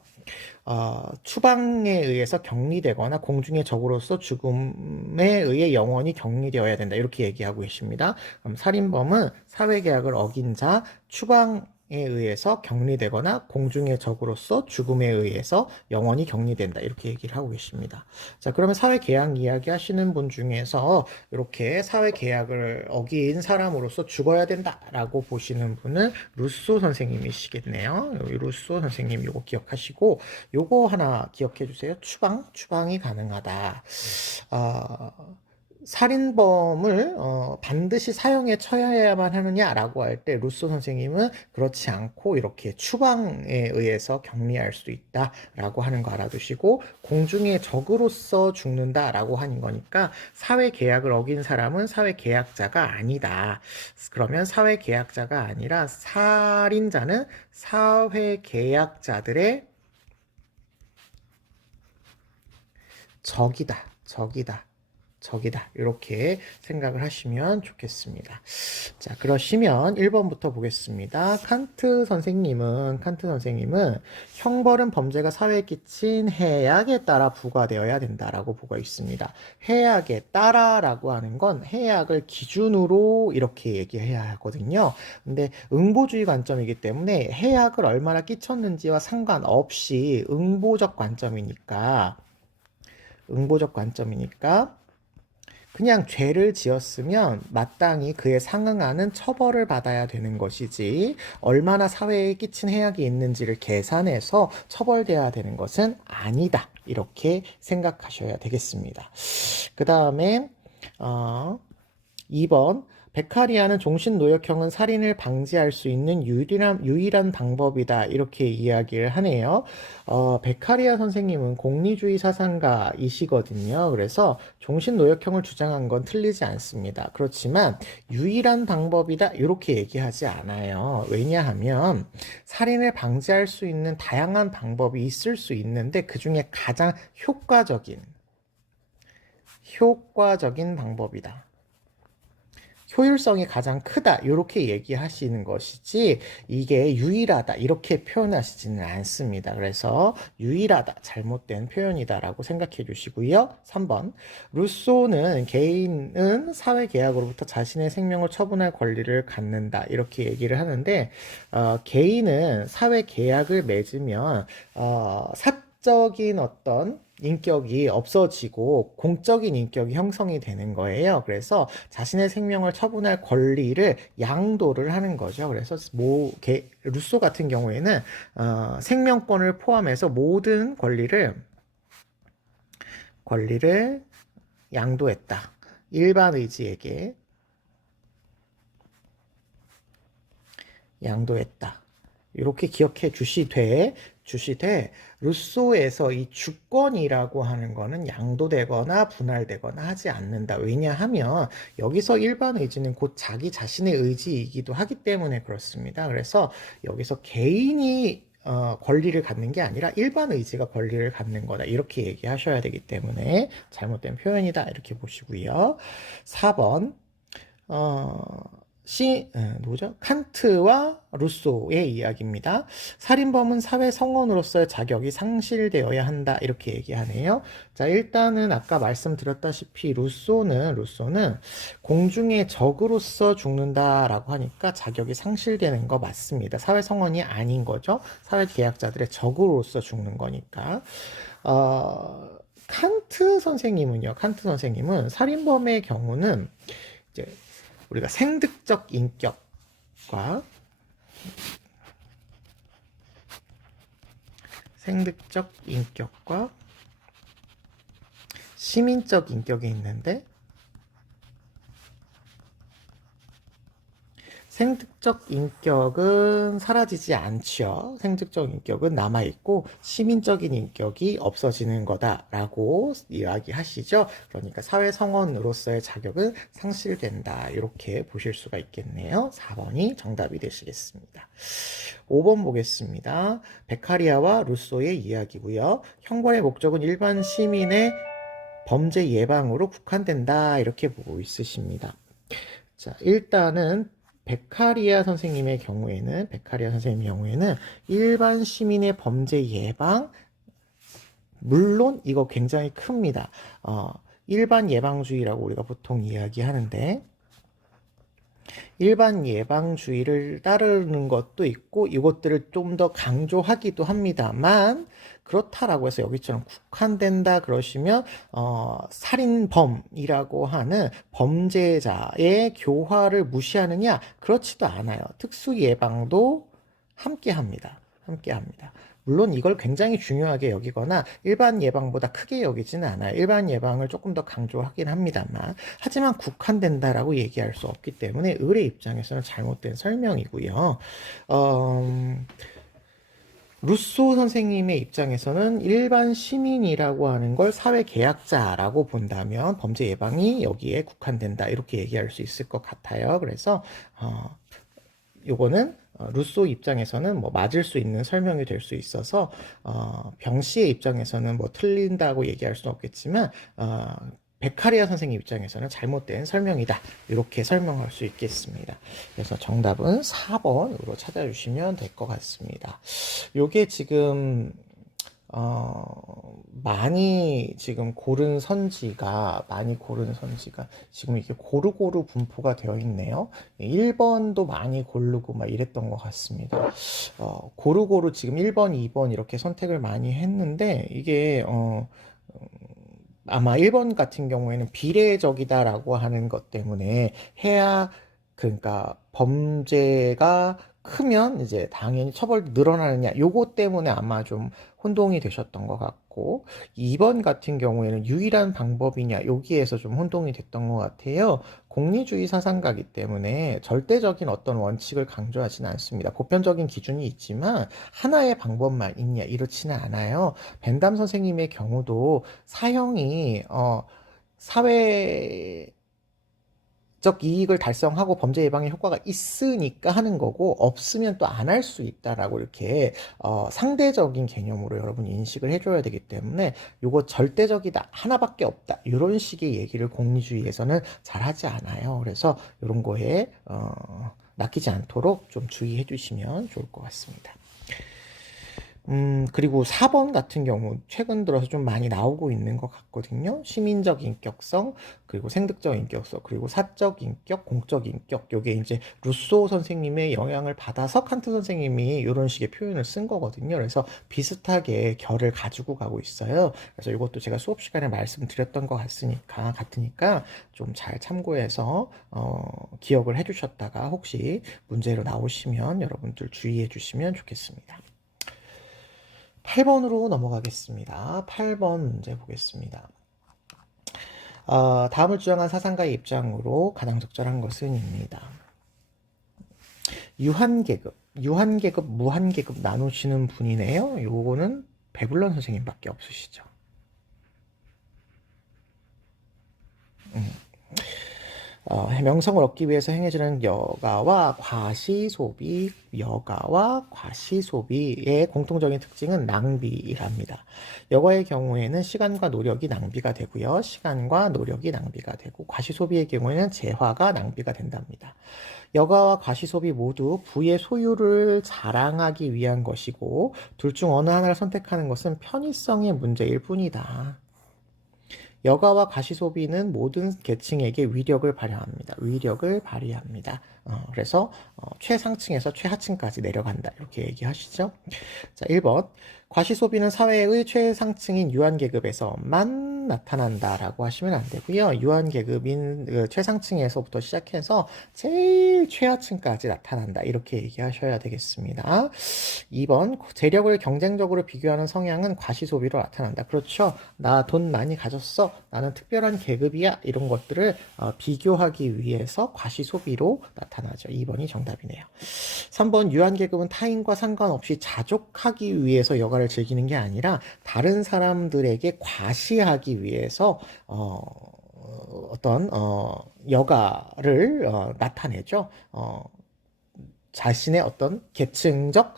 추방에 의해서 격리되거나 공중의 적으로서 죽음에 의해 영원히 격리되어야 된다. 이렇게 얘기하고 계십니다. 그럼 살인범은 사회계약을 어긴 자, 추방에 의해서 격리되거나 공중의 적으로서 죽음에 의해서 영원히 격리된다. 이렇게 얘기를 하고 계십니다. 자, 그러면 사회계약 이야기 하시는 분 중에서 이렇게 사회계약을 어긴 사람으로서 죽어야 된다라고 보시는 분은 루소 선생님이시겠네요. 루소 선생님 이거 기억하시고 요거 하나 기억해 주세요. 추방이 가능하다. 살인범을 반드시 사형에 처해야만 하느냐라고 할 때 루소 선생님은 그렇지 않고 이렇게 추방에 의해서 격리할 수 있다라고 하는 거 알아두시고 공중의 적으로서 죽는다라고 하는 거니까 사회계약을 어긴 사람은 사회계약자가 아니다. 그러면 사회계약자가 아니라 살인자는 사회계약자들의 적이다. 이렇게 생각을 하시면 좋겠습니다. 자, 그러시면 1번부터 보겠습니다. 칸트 선생님은 형벌은 범죄가 사회에 끼친 해악에 따라 부과되어야 된다라고 보고 있습니다. 해악에 따라라고 하는 건 해악을 기준으로 이렇게 얘기해야 하거든요. 근데 응보주의 관점이기 때문에 해악을 얼마나 끼쳤는지와 상관없이 응보적 관점이니까 그냥 죄를 지었으면 마땅히 그에 상응하는 처벌을 받아야 되는 것이지 얼마나 사회에 끼친 해악이 있는지를 계산해서 처벌돼야 되는 것은 아니다. 이렇게 생각하셔야 되겠습니다. 그 다음에 2번 베카리아는 종신노역형은 살인을 방지할 수 있는 유일한 방법이다. 이렇게 이야기를 하네요. 베카리아 선생님은 공리주의 사상가이시거든요. 그래서 종신노역형을 주장한 건 틀리지 않습니다. 그렇지만 유일한 방법이다. 이렇게 얘기하지 않아요. 왜냐하면 살인을 방지할 수 있는 다양한 방법이 있을 수 있는데 그 중에 가장 효과적인 방법이다. 효율성이 가장 크다 이렇게 얘기하시는 것이지 이게 유일하다 이렇게 표현하시지는 않습니다. 그래서 유일하다 잘못된 표현이다라고 생각해 주시고요. 3번 루소는 개인은 사회계약으로부터 자신의 생명을 처분할 권리를 갖는다 이렇게 얘기를 하는데 개인은 사회계약을 맺으면 사적인 어떤 인격이 없어지고 공적인 인격이 형성이 되는 거예요. 그래서 자신의 생명을 처분할 권리를 양도를 하는 거죠. 그래서 루소 같은 경우에는 생명권을 포함해서 모든 권리를 양도했다. 일반 의지에게 양도했다. 이렇게 기억해 주시되 루소에서 이 주권이라고 하는 거는 양도되거나 분할되거나 하지 않는다. 왜냐하면 여기서 일반 의지는 곧 자기 자신의 의지이기도 하기 때문에 그렇습니다. 그래서 여기서 개인이 권리를 갖는 게 아니라 일반 의지가 권리를 갖는 거다. 이렇게 얘기하셔야 되기 때문에 잘못된 표현이다. 이렇게 보시고요. 4번 뭐죠? 칸트와 루소의 이야기입니다. 살인범은 사회 성원으로서의 자격이 상실되어야 한다. 이렇게 얘기하네요. 자, 일단은 아까 말씀드렸다시피 루소는 공중의 적으로서 죽는다라고 하니까 자격이 상실되는 거 맞습니다. 사회 성원이 아닌 거죠. 사회 계약자들의 적으로서 죽는 거니까. 칸트 선생님은 살인범의 경우는 이제 우리가 생득적 인격과 시민적 인격이 있는데 생득적 인격은 사라지지 않죠. 생득적 인격은 남아있고 시민적인 인격이 없어지는 거다라고 이야기하시죠. 그러니까 사회성원으로서의 자격은 상실된다. 이렇게 보실 수가 있겠네요. 4번이 정답이 되시겠습니다. 5번 보겠습니다. 베카리아와 루소의 이야기고요. 형벌의 목적은 일반 시민의 범죄 예방으로 국한된다. 이렇게 보고 있으십니다. 자, 일단은 베카리아 선생님의 경우에는 일반 시민의 범죄 예방, 물론 이거 굉장히 큽니다. 일반 예방주의라고 우리가 보통 이야기하는데 일반 예방주의를 따르는 것도 있고 이것들을 좀 더 강조하기도 합니다만 그렇다라고 해서 여기처럼 국한된다 그러시면 살인범이라고 하는 범죄자의 교화를 무시하느냐? 그렇지도 않아요. 특수 예방도 함께 합니다. 물론 이걸 굉장히 중요하게 여기거나 일반 예방보다 크게 여기지는 않아요. 일반 예방을 조금 더 강조하긴 합니다만 하지만 국한된다라고 얘기할 수 없기 때문에 을의 입장에서는 잘못된 설명이고요. 루소 선생님의 입장에서는 일반 시민이라고 하는 걸 사회계약자라고 본다면 범죄 예방이 여기에 국한된다 이렇게 얘기할 수 있을 것 같아요. 그래서 요거는 루소 입장에서는 뭐 맞을 수 있는 설명이 될 수 있어서 병씨의 입장에서는 뭐 틀린다고 얘기할 수는 없겠지만 베카리아 선생님 입장에서는 잘못된 설명이다 이렇게 설명할 수 있겠습니다. 그래서 정답은 4번으로 찾아주시면 될 것 같습니다. 요게 지금 많이 고른 선지가 지금 이게 고루고루 분포가 되어 있네요. 1번도 많이 고르고 막 이랬던 것 같습니다. 고루고루 지금 1번, 2번 이렇게 선택을 많이 했는데 이게 아마 1번 같은 경우에는 비례적이다라고 하는 것 때문에 그러니까 범죄가 크면 이제 당연히 처벌이 늘어나느냐 요거 때문에 아마 좀 혼동이 되셨던 것 같고 2번 같은 경우에는 유일한 방법이냐 여기에서 좀 혼동이 됐던 것 같아요. 공리주의 사상가이기 때문에 절대적인 어떤 원칙을 강조하지는 않습니다. 보편적인 기준이 있지만 하나의 방법만 있냐 이렇지는 않아요. 벤담 선생님의 경우도 사형이 사회 이익을 달성하고 범죄 예방에 효과가 있으니까 하는 거고 없으면 또 안 할 수 있다라고 이렇게 상대적인 개념으로 여러분이 인식을 해줘야 되기 때문에 요거 절대적이다 하나밖에 없다 이런 식의 얘기를 공리주의에서는 잘 하지 않아요. 그래서 이런 거에 낚이지 않도록 좀 주의해 주시면 좋을 것 같습니다. 그리고 4번 같은 경우 최근 들어서 좀 많이 나오고 있는 것 같거든요. 시민적 인격성, 그리고 생득적 인격성, 그리고 사적 인격, 공적 인격. 요게 이제 루소 선생님의 영향을 받아서 칸트 선생님이 이런 식의 표현을 쓴 거거든요. 그래서 비슷하게 결을 가지고 가고 있어요. 그래서 이것도 제가 수업 시간에 말씀드렸던 것 같으니까 좀 잘 참고해서 기억을 해주셨다가 혹시 문제로 나오시면 여러분들 주의해 주시면 좋겠습니다. 8번으로 넘어가겠습니다. 8번 문제 보겠습니다. 다음을 주장한 사상가의 입장으로 가장 적절한 것은입니다. 유한계급, 무한계급 나누시는 분이네요. 요거는 배불런 선생님밖에 없으시죠. 명성을 얻기 위해서 행해지는 여가와 과시소비의 공통적인 특징은 낭비랍니다. 여가의 경우에는 시간과 노력이 낭비가 되고요. 과시소비의 경우에는 재화가 낭비가 된답니다. 여가와 과시소비 모두 부의 소유를 자랑하기 위한 것이고 둘 중 어느 하나를 선택하는 것은 편의성의 문제일 뿐이다. 여가와 가시소비는 모든 계층에게 위력을 발휘합니다. 그래서 최상층에서 최하층까지 내려간다. 이렇게 얘기하시죠. 자, 1번. 과시소비는 사회의 최상층인 유한계급에서만 나타난다라고 하시면 안 되고요. 유한계급인 최상층에서부터 시작해서 제일 최하층까지 나타난다. 이렇게 얘기하셔야 되겠습니다. 2번. 재력을 경쟁적으로 비교하는 성향은 과시소비로 나타난다. 그렇죠. 나 돈 많이 가졌어. 나는 특별한 계급이야. 이런 것들을 비교하기 위해서 과시소비로 나타나죠. 2번이 정답이네요. 3번. 유한계급은 타인과 상관없이 자족하기 위해서 여가를 즐기는 게 아니라 다른 사람들에게 과시하기 위해서 어떤 여가를 나타내죠. 자신의 어떤 계층적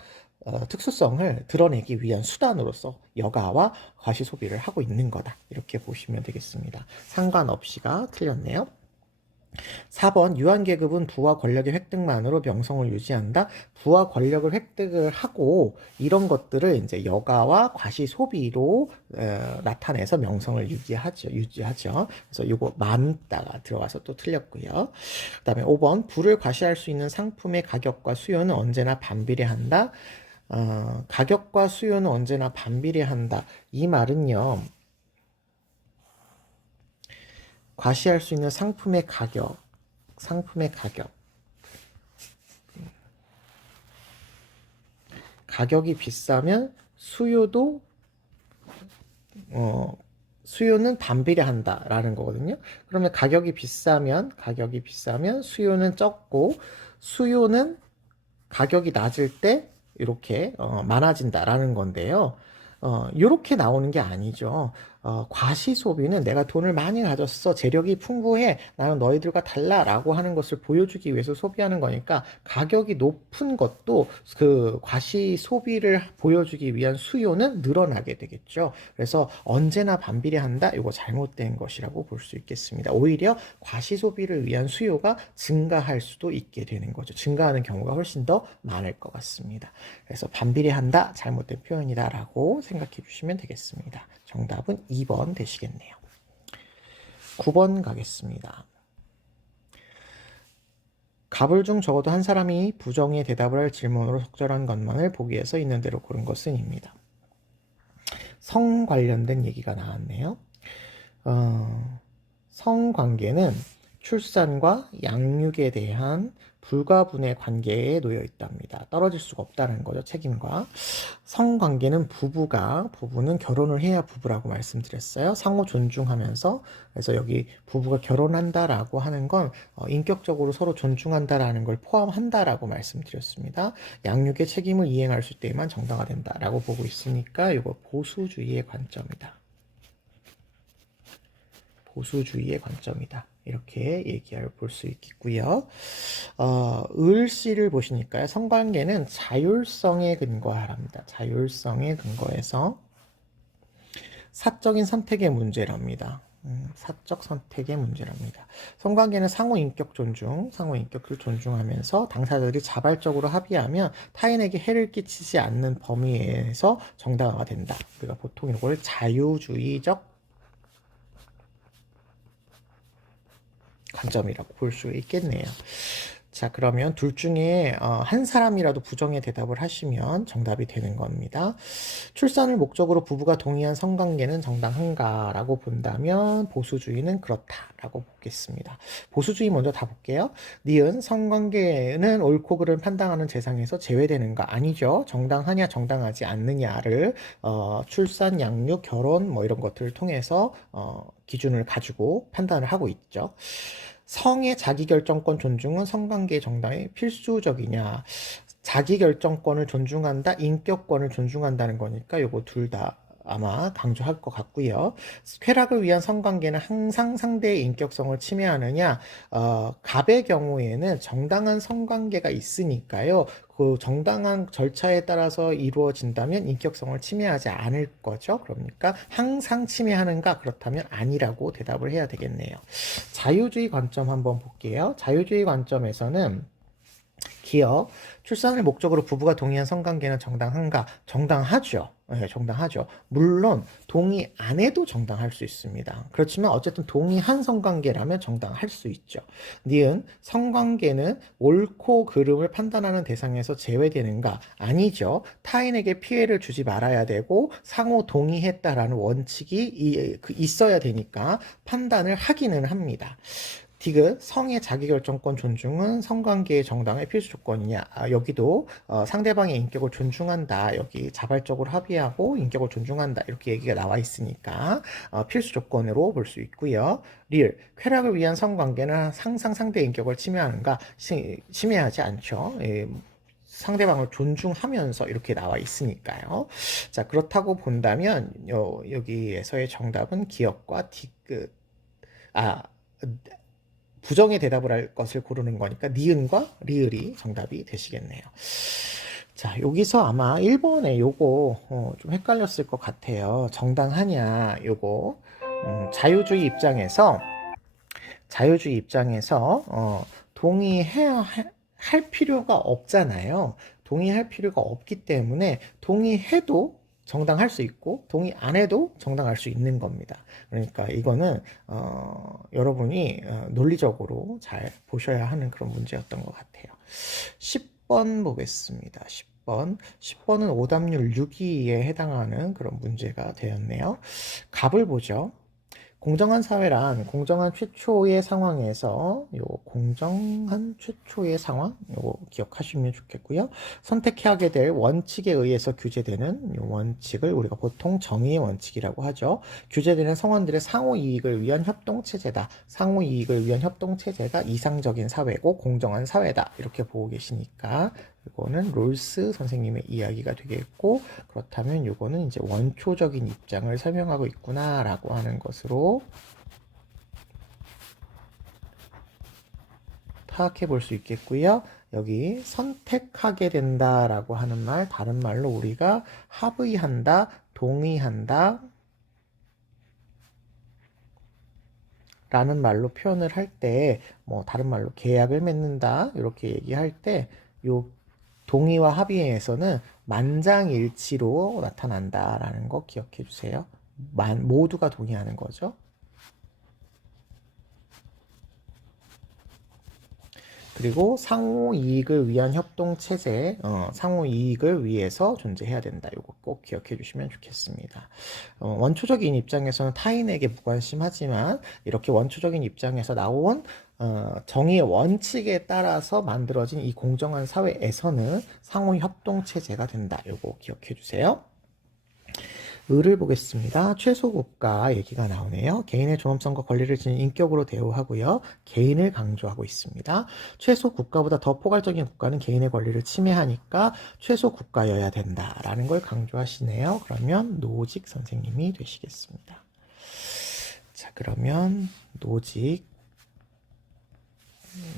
특수성을 드러내기 위한 수단으로서 여가와 과시소비를 하고 있는 거다. 이렇게 보시면 되겠습니다. 상관없이가 틀렸네요. 4번. 유한계급은 부와 권력의 획득만으로 명성을 유지한다. 부와 권력을 획득을 하고 이런 것들을 이제 여가와 과시소비로 나타내서 명성을 유지하죠. 그래서 이거 많다가 들어가서 또 틀렸고요. 그 다음에 5번. 부를 과시할 수 있는 상품의 가격과 수요는 언제나 반비례한다. 가격과 수요는 언제나 반비례한다. 이 말은요. 과시할 수 있는 상품의 가격. 가격이 비싸면 수요는 반비례한다라는 거거든요. 그러면 가격이 비싸면 수요는 적고 수요는 가격이 낮을 때 이렇게 많아진다라는 건데요. 이렇게 나오는 게 아니죠. 과시소비는 내가 돈을 많이 가졌어. 재력이 풍부해. 나는 너희들과 달라라고 하는 것을 보여주기 위해서 소비하는 거니까 가격이 높은 것도 그 과시소비를 보여주기 위한 수요는 늘어나게 되겠죠. 그래서 언제나 반비례한다. 이거 잘못된 것이라고 볼 수 있겠습니다. 오히려 과시소비를 위한 수요가 증가할 수도 있게 되는 거죠. 증가하는 경우가 훨씬 더 많을 것 같습니다. 그래서 반비례한다. 잘못된 표현이다라고 생각해 주시면 되겠습니다. 정답은 2번 되시겠네요. 9번 가겠습니다. 갑을 중 적어도 한 사람이 부정의 대답을 할 질문으로 적절한 것만을 보기 위해서 있는 대로 고른 것은입니다. 성 관련된 얘기가 나왔네요. 성관계는 출산과 양육에 대한 불가분의 관계에 놓여 있답니다. 떨어질 수가 없다는 거죠. 책임과. 성관계는 부부는 결혼을 해야 부부라고 말씀드렸어요. 상호 존중하면서. 그래서 여기 부부가 결혼한다라고 하는 건 인격적으로 서로 존중한다라는 걸 포함한다라고 말씀드렸습니다. 양육의 책임을 이행할 수 때에만 정당화된다라고 보고 있으니까 이거 보수주의의 관점이다. 이렇게 볼 수 있겠고요. 을씨를 보시니까요. 성관계는 자율성에 근거하랍니다. 자율성에 근거해서 사적인 선택의 문제랍니다. 사적 선택의 문제랍니다. 성관계는 상호 인격 존중, 상호 인격을 존중하면서 당사자들이 자발적으로 합의하면 타인에게 해를 끼치지 않는 범위에서 정당화가 된다. 우리가 보통 이걸 자유주의적 관점이라고 볼 수 있겠네요. 자, 그러면 둘 중에 한 사람이라도 부정의 대답을 하시면 정답이 되는 겁니다. 출산을 목적으로 부부가 동의한 성관계는 정당한가라고 본다면 보수주의는 그렇다라고 보겠습니다. 보수주의 먼저 다 볼게요. 니은 성관계는 옳고 그를 판단하는 대상에서 제외되는가? 아니죠. 정당하냐 정당하지 않느냐를 출산, 양육, 결혼 뭐 이런 것들을 통해서 기준을 가지고 판단을 하고 있죠. 성의 자기결정권 존중은 성관계의 정당에 필수적이냐? 자기결정권을 존중한다, 인격권을 존중한다는 거니까 요거 둘 다 아마 강조할 것 같고요. 쾌락을 위한 성관계는 항상 상대의 인격성을 침해하느냐? 갑의 경우에는 정당한 성관계가 있으니까요. 그 정당한 절차에 따라서 이루어진다면 인격성을 침해하지 않을 거죠. 그러니까 항상 침해하는가? 그렇다면 아니라고 대답을 해야 되겠네요. 자유주의 관점 한번 볼게요. 자유주의 관점에서는 기업, 출산을 목적으로 부부가 동의한 성관계는 정당한가? 정당하죠. 네, 정당하죠. 물론 동의 안 해도 정당할 수 있습니다. 그렇지만 어쨌든 동의한 성관계라면 정당할 수 있죠. 니은 성관계는 옳고 그름을 판단하는 대상에서 제외되는가? 아니죠. 타인에게 피해를 주지 말아야 되고 상호 동의했다라는 원칙이 있어야 되니까 판단을 하기는 합니다. 디귿 성의 자기결정권 존중은 성관계의 정당의 필수 조건이냐? 여기도 상대방의 인격을 존중한다. 여기 자발적으로 합의하고 인격을 존중한다. 이렇게 얘기가 나와 있으니까 필수 조건으로 볼 수 있고요. 리을 쾌락을 위한 성관계는 항상 상대의 인격을 침해하는가? 침해하지 않죠. 예, 상대방을 존중하면서 이렇게 나와 있으니까요. 자, 그렇다고 본다면 여기에서의 정답은 기업과 디귿 부정의 대답을 할 것을 고르는 거니까 니은과 리을이 정답이 되시겠네요. 자, 여기서 아마 1번에 요거 좀 헷갈렸을 것 같아요. 정당하냐 요거 자유주의 입장에서 동의해야 할 필요가 없잖아요. 동의할 필요가 없기 때문에 동의해도 정당할 수 있고 동의 안 해도 정당할 수 있는 겁니다. 그러니까 이거는 여러분이 논리적으로 잘 보셔야 하는 그런 문제였던 것 같아요. 10번 보겠습니다. 10번은 오답률 6위에 해당하는 그런 문제가 되었네요. 갑을 보죠. 공정한 사회란 공정한 최초의 상황에서 공정한 최초의 상황 요거 기억하시면 좋겠고요. 선택하게 될 원칙에 의해서 규제되는 요 원칙을 우리가 보통 정의의 원칙이라고 하죠. 규제되는 성원들의 상호 이익을 위한 협동 체제다. 상호 이익을 위한 협동 체제가 이상적인 사회고 공정한 사회다. 이렇게 보고 계시니까 이거는 롤스 선생님의 이야기가 되겠고, 그렇다면 이거는 이제 원초적인 입장을 설명하고 있구나라고 하는 것으로 파악해 볼 수 있겠고요. 여기 선택하게 된다라고 하는 말, 다른 말로 우리가 합의한다, 동의한다 라는 말로 표현을 할 때, 뭐 다른 말로 계약을 맺는다 이렇게 얘기할 때 요 동의와 합의에서는 만장일치로 나타난다라는 거 기억해 주세요. 모두가 동의하는 거죠. 그리고 상호 이익을 위한 협동 체제, 상호 이익을 위해서 존재해야 된다. 이거 꼭 기억해 주시면 좋겠습니다. 원초적인 입장에서는 타인에게 무관심하지만 이렇게 원초적인 입장에서 나온 정의의 원칙에 따라서 만들어진 이 공정한 사회에서는 상호 협동 체제가 된다. 이거 기억해 주세요. 을을 보겠습니다. 최소국가 얘기가 나오네요. 개인의 존엄성과 권리를 지닌 인격으로 대우하고요. 개인을 강조하고 있습니다. 최소국가보다 더 포괄적인 국가는 개인의 권리를 침해하니까 최소국가여야 된다라는 걸 강조하시네요. 그러면 노직 선생님이 되시겠습니다. 자, 그러면 노직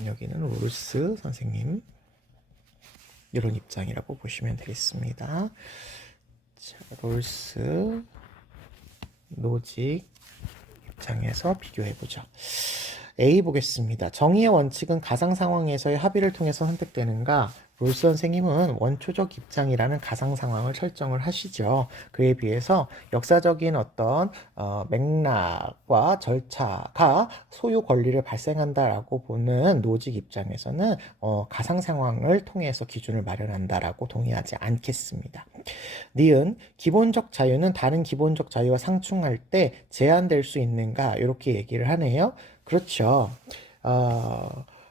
여기는 롤스 선생님 이런 입장이라고 보시면 되겠습니다. 자, 롤스, 노직, 입장에서 비교해보죠. A 보겠습니다. 정의의 원칙은 가상 상황에서의 합의를 통해서 선택되는가? 롤스 선생님은 원초적 입장이라는 가상 상황을 설정을 하시죠. 그에 비해서 역사적인 어떤 맥락과 절차가 소유 권리를 발생한다라고 보는 노직 입장에서는 가상 상황을 통해서 기준을 마련한다라고 동의하지 않겠습니다. 니은 기본적 자유는 다른 기본적 자유와 상충할 때 제한될 수 있는가? 이렇게 얘기를 하네요. 그렇죠.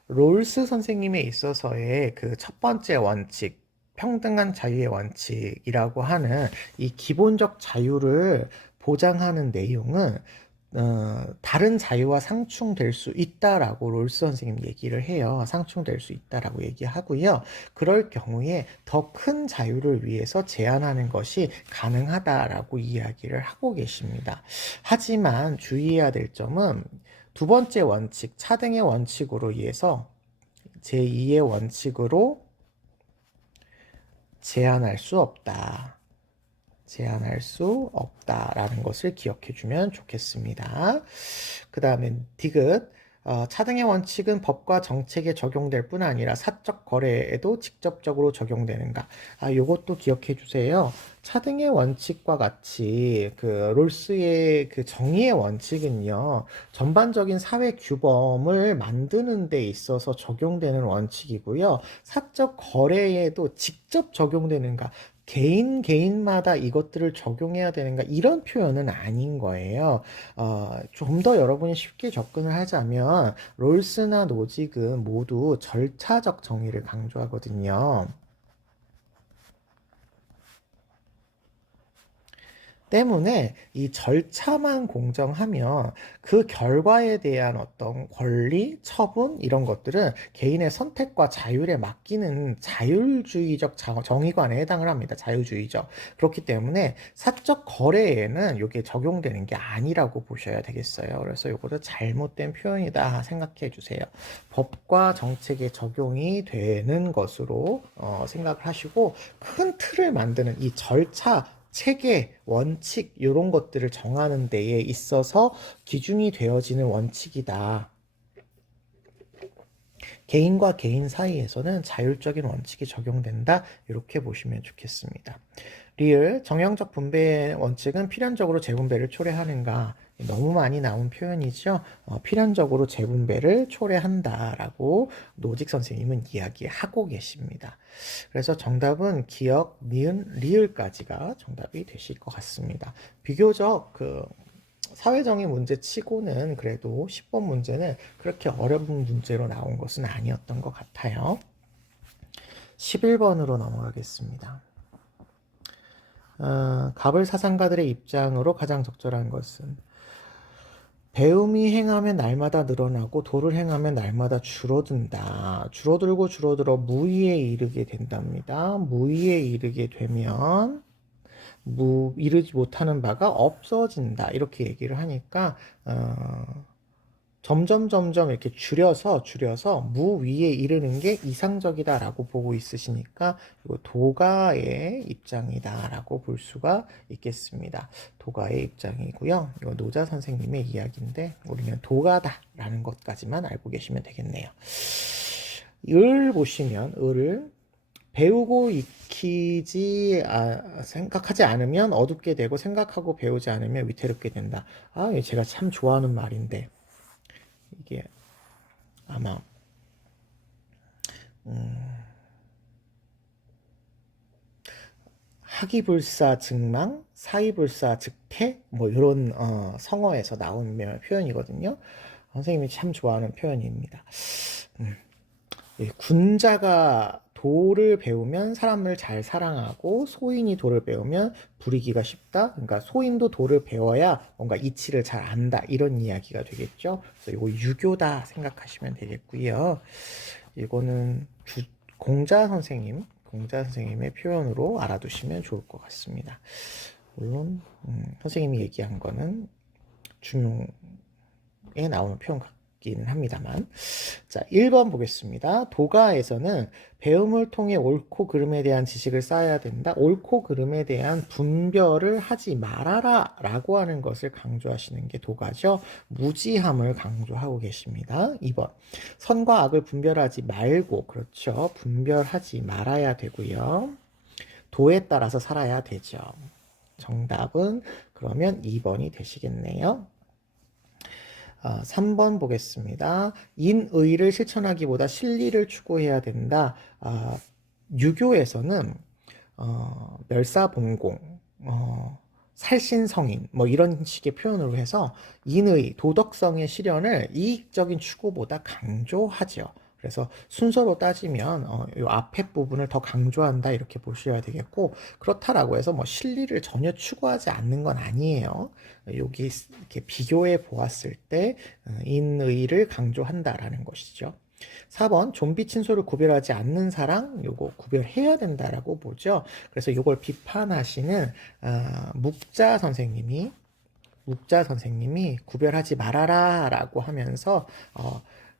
롤스 선생님에 있어서의 그 첫 번째 원칙, 평등한 자유의 원칙이라고 하는 이 기본적 자유를 보장하는 내용은 다른 자유와 상충될 수 있다라고 롤스 선생님 얘기를 해요. 상충될 수 있다라고 얘기하고요. 그럴 경우에 더 큰 자유를 위해서 제한하는 것이 가능하다라고 이야기를 하고 계십니다. 하지만 주의해야 될 점은 두 번째 원칙, 차등의 원칙으로 의해서 제2의 원칙으로 제한할 수 없다. 제한할 수 없다라는 것을 기억해 주면 좋겠습니다. 그 다음에 디귿. 차등의 원칙은 법과 정책에 적용될 뿐 아니라 사적 거래에도 직접적으로 적용되는가. 요것도 기억해 주세요. 차등의 원칙과 같이 그 롤스의 그 정의의 원칙은요, 전반적인 사회 규범을 만드는 데 있어서 적용되는 원칙이고요. 사적 거래에도 직접 적용되는가. 개인마다 이것들을 적용해야 되는가 이런 표현은 아닌 거예요. 좀 더 여러분이 쉽게 접근을 하자면 롤스나 노직은 모두 절차적 정의를 강조하거든요. 때문에 이 절차만 공정하면 그 결과에 대한 어떤 권리, 처분 이런 것들은 개인의 선택과 자율에 맡기는 자율주의적 정의관에 해당을 합니다. 자유주의적. 그렇기 때문에 사적 거래에는 이게 적용되는 게 아니라고 보셔야 되겠어요. 그래서 이것도 잘못된 표현이다 생각해 주세요. 법과 정책에 적용이 되는 것으로 생각을 하시고 큰 틀을 만드는 이 절차 체계, 원칙 이런 것들을 정하는 데에 있어서 기준이 되어지는 원칙이다. 개인과 개인 사이에서는 자율적인 원칙이 적용된다. 이렇게 보시면 좋겠습니다. 리을, 정형적 분배의 원칙은 필연적으로 재분배를 초래하는가? 너무 많이 나온 표현이죠. 필연적으로 재분배를 초래한다라고 노직 선생님은 이야기하고 계십니다. 그래서 정답은 기역, 니은, 리을까지가 정답이 되실 것 같습니다. 비교적 그 사회정의 문제 치고는 그래도 10번 문제는 그렇게 어려운 문제로 나온 것은 아니었던 것 같아요. 11번으로 넘어가겠습니다. 갑을 사상가들의 입장으로 가장 적절한 것은 배움이 행하면 날마다 늘어나고 도를 행하면 날마다 줄어든다. 줄어들고 줄어들어 무의에 이르게 된답니다. 무의에 이르게 되면 이르지 못하는 바가 없어진다. 이렇게 얘기를 하니까 점점 이렇게 줄여서 무 위에 이르는 게 이상적이다라고 보고 있으시니까 이거 도가의 입장이다라고 볼 수가 있겠습니다. 도가의 입장이고요. 이거 노자 선생님의 이야기인데 우리는 도가다라는 것까지만 알고 계시면 되겠네요. 을 보시면 을을 배우고 익히지 생각하지 않으면 어둡게 되고 생각하고 배우지 않으면 위태롭게 된다. 제가 참 좋아하는 말인데 이게 아마 하기불사 증망, 사이불사 즉태 뭐 이런 성어에서 나온 표현이거든요. 선생님이 참 좋아하는 표현입니다. 군자가 도를 배우면 사람을 잘 사랑하고 소인이 도를 배우면 부리기가 쉽다. 그러니까 소인도 도를 배워야 뭔가 이치를 잘 안다. 이런 이야기가 되겠죠. 그래서 이거 유교다 생각하시면 되겠고요. 이거는 공자 선생님의 표현으로 알아두시면 좋을 것 같습니다. 물론 선생님이 얘기한 거는 중용에 나오는 표현 있기는 합니다만. 자, 1번 보겠습니다. 도가에서는 배움을 통해 옳고 그름에 대한 지식을 쌓아야 된다. 옳고 그름에 대한 분별을 하지 말아라 라고 하는 것을 강조하시는 게 도가죠. 무지함을 강조하고 계십니다. 2번 선과 악을 분별하지 말고, 그렇죠, 분별하지 말아야 되고요. 도에 따라서 살아야 되죠. 정답은 그러면 2번이 되시겠네요. 3번 보겠습니다. 인의를 실천하기보다 실리를 추구해야 된다. 유교에서는 멸사봉공, 살신성인 뭐 이런 식의 표현으로 해서 인의, 도덕성의 실현을 이익적인 추구보다 강조하죠. 그래서 순서로 따지면 이 앞에 부분을 더 강조한다 이렇게 보셔야 되겠고, 그렇다라고 해서 뭐 실리를 전혀 추구하지 않는 건 아니에요. 여기 이렇게 비교해 보았을 때 인의를 강조한다라는 것이죠. 4번 좀비 친소를 구별하지 않는 사랑, 요거 구별해야 된다라고 보죠. 그래서 요걸 비판하시는 묵자 선생님이 구별하지 말아라 라고 하면서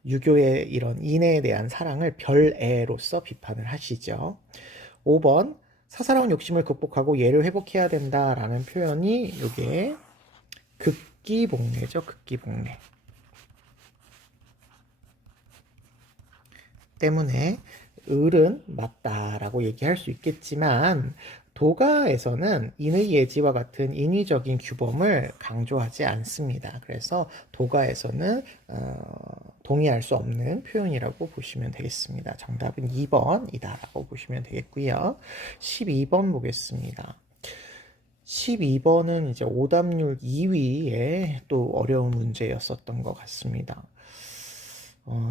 유교의 이런 인애에 대한 사랑을 별애로서 비판을 하시죠. 5번 사사로운 욕심을 극복하고 예를 회복해야 된다라는 표현이 이게 극기복례죠. 극기복례 때문에 을은 맞다라고 얘기할 수 있겠지만, 도가에서는 인의 예지와 같은 인위적인 규범을 강조하지 않습니다. 그래서 도가에서는 동의할 수 없는 표현이라고 보시면 되겠습니다. 정답은 2번이다라고 보시면 되겠고요. 12번 보겠습니다. 12번은 이제 오답률 2위에 또 어려운 문제였었던 것 같습니다.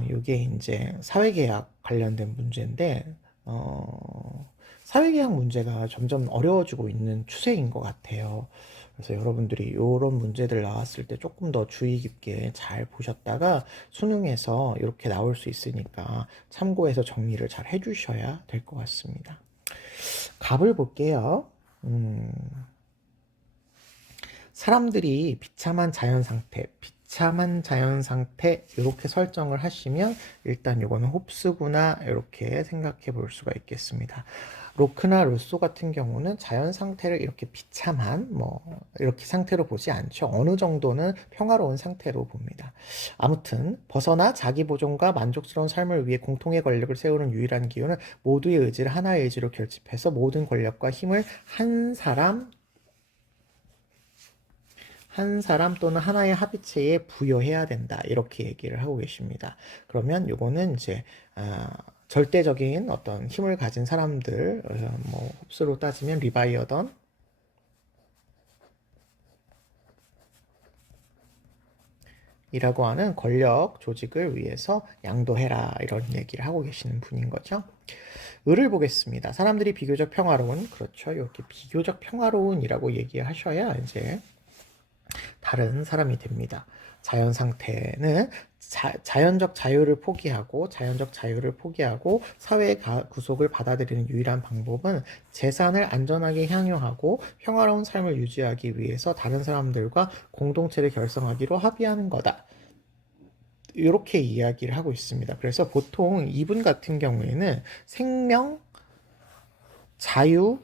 이게 이제 사회계약 관련된 문제인데, 사회계약 문제가 점점 어려워지고 있는 추세인 것 같아요. 그래서 여러분들이 이런 문제들 나왔을 때 조금 더 주의 깊게 잘 보셨다가 수능에서 이렇게 나올 수 있으니까 참고해서 정리를 잘 해주셔야 될 것 같습니다. 갑을 볼게요. 사람들이 비참한 자연 상태 이렇게 설정을 하시면 일단 이거는 홉스구나 이렇게 생각해 볼 수가 있겠습니다. 로크나 루소 같은 경우는 자연 상태를 이렇게 비참한 뭐 이렇게 상태로 보지 않죠. 어느 정도는 평화로운 상태로 봅니다. 아무튼 벗어나 자기 보존과 만족스러운 삶을 위해 공통의 권력을 세우는 유일한 기호는 모두의 의지를 하나의 의지로 결집해서 모든 권력과 힘을 한 사람 또는 하나의 합의체에 부여해야 된다 이렇게 얘기를 하고 계십니다. 그러면 요거는 이제 절대적인 어떤 힘을 가진 사람들, 뭐 홉스로 따지면 리바이어던 이라고 하는 권력 조직을 위해서 양도해라 이런 얘기를 하고 계시는 분인 거죠. 을을 보겠습니다. 사람들이 비교적 평화로운, 그렇죠, 이렇게 비교적 평화로운이라고 얘기하셔야 이제 다른 사람이 됩니다. 자연 상태는 자연적 자유를 포기하고 사회의 구속을 받아들이는 유일한 방법은 재산을 안전하게 향유하고 평화로운 삶을 유지하기 위해서 다른 사람들과 공동체를 결성하기로 합의하는 거다. 이렇게 이야기를 하고 있습니다. 그래서 보통 이분 같은 경우에는 생명, 자유,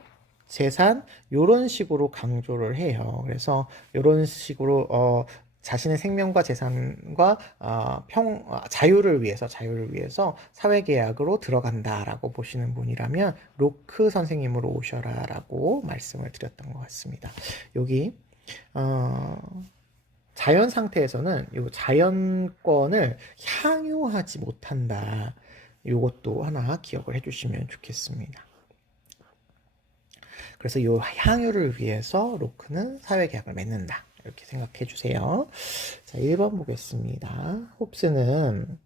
재산 이런 식으로 강조를 해요. 그래서 이런 식으로 자신의 생명과 재산과 자유를 위해서 사회계약으로 들어간다라고 보시는 분이라면 로크 선생님으로 오셔라라고 말씀을 드렸던 것 같습니다. 여기 자연 상태에서는 이 자연권을 향유하지 못한다. 이것도 하나 기억을 해주시면 좋겠습니다. 그래서 이 향유를 위해서 로크는 사회계약을 맺는다. 이렇게 생각해 주세요. 자, 1번 보겠습니다. 홉스는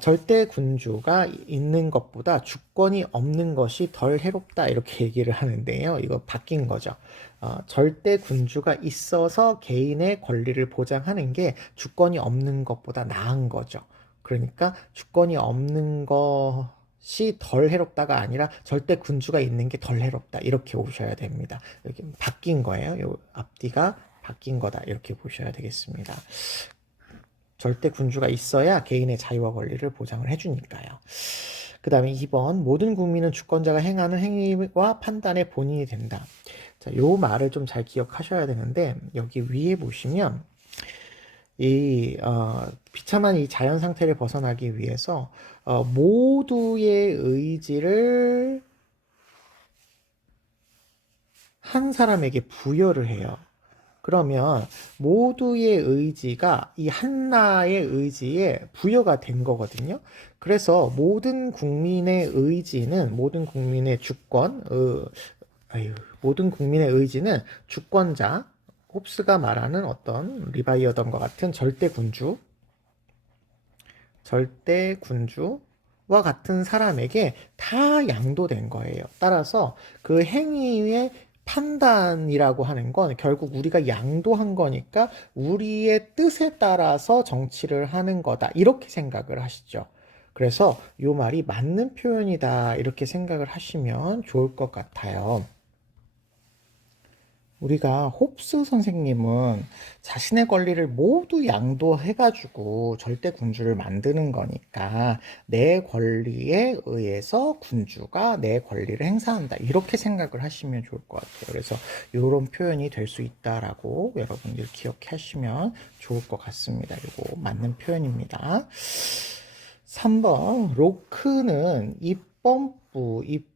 절대 군주가 있는 것보다 주권이 없는 것이 덜 해롭다 이렇게 얘기를 하는데요. 이거 바뀐 거죠. 절대 군주가 있어서 개인의 권리를 보장하는 게 주권이 없는 것보다 나은 거죠. 그러니까 주권이 없는 것이 덜 해롭다가 아니라 절대 군주가 있는 게 덜 해롭다 이렇게 보셔야 됩니다. 여기 바뀐 거예요. 요 앞뒤가 바뀐 거다 이렇게 보셔야 되겠습니다. 절대 군주가 있어야 개인의 자유와 권리를 보장을 해주니까요. 그 다음에 2번, 모든 국민은 주권자가 행하는 행위와 판단의 본인이 된다. 자, 요 말을 좀 잘 기억하셔야 되는데, 여기 위에 보시면, 비참한 이 자연 상태를 벗어나기 위해서, 모두의 의지를 한 사람에게 부여를 해요. 그러면 모두의 의지가 이 한나의 의지에 부여가 된 거거든요. 그래서 모든 국민의 의지는, 모든 국민의 주권, 모든 국민의 의지는 주권자, 홉스가 말하는 어떤 리바이어던과 같은 절대 군주와 같은 사람에게 다 양도된 거예요. 따라서 그 행위의 판단이라고 하는 건 결국 우리가 양도한 거니까 우리의 뜻에 따라서 정치를 하는 거다. 이렇게 생각을 하시죠. 그래서 이 말이 맞는 표현이다. 이렇게 생각을 하시면 좋을 것 같아요. 우리가 홉스 선생님은 자신의 권리를 모두 양도해가지고 절대 군주를 만드는 거니까 내 권리에 의해서 군주가 내 권리를 행사한다. 이렇게 생각을 하시면 좋을 것 같아요. 그래서 이런 표현이 될 수 있다라고 여러분들 기억하시면 좋을 것 같습니다. 이거 맞는 표현입니다. 3번, 로크는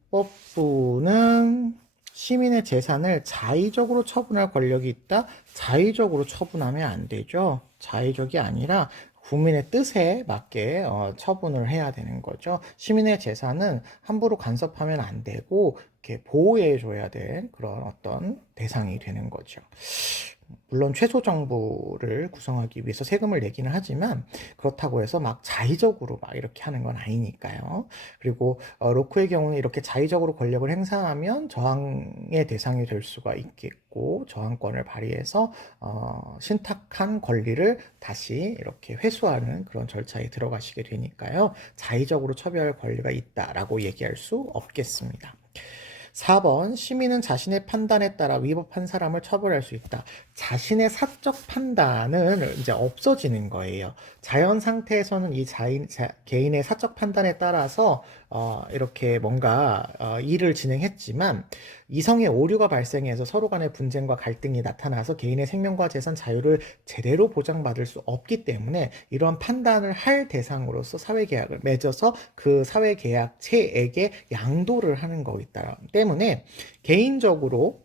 입법부는 시민의 재산을 자의적으로 처분할 권력이 있다. 자의적으로 처분하면 안 되죠. 자의적이 아니라 국민의 뜻에 맞게 처분을 해야 되는 거죠. 시민의 재산은 함부로 간섭하면 안 되고 이렇게 보호해 줘야 될 그런 어떤 대상이 되는 거죠. 물론 최소 정부를 구성하기 위해서 세금을 내기는 하지만 그렇다고 해서 막 자의적으로 막 이렇게 하는 건 아니니까요. 그리고 로크의 경우는 이렇게 자의적으로 권력을 행사하면 저항의 대상이 될 수가 있겠고 저항권을 발휘해서 신탁한 권리를 다시 이렇게 회수하는 그런 절차에 들어가시게 되니까요. 자의적으로 처벌할 권리가 있다라고 얘기할 수 없겠습니다. 4번, 시민은 자신의 판단에 따라 위법한 사람을 처벌할 수 있다. 자신의 사적 판단은 이제 없어지는 거예요. 자연 상태에서는 이 개인의 사적 판단에 따라서 이렇게 뭔가 일을 진행했지만 이성의 오류가 발생해서 서로 간의 분쟁과 갈등이 나타나서 개인의 생명과 재산 자유를 제대로 보장받을 수 없기 때문에 이러한 판단을 할 대상으로서 사회계약을 맺어서 그 사회계약체에게 양도를 하는 거기 때문에 개인적으로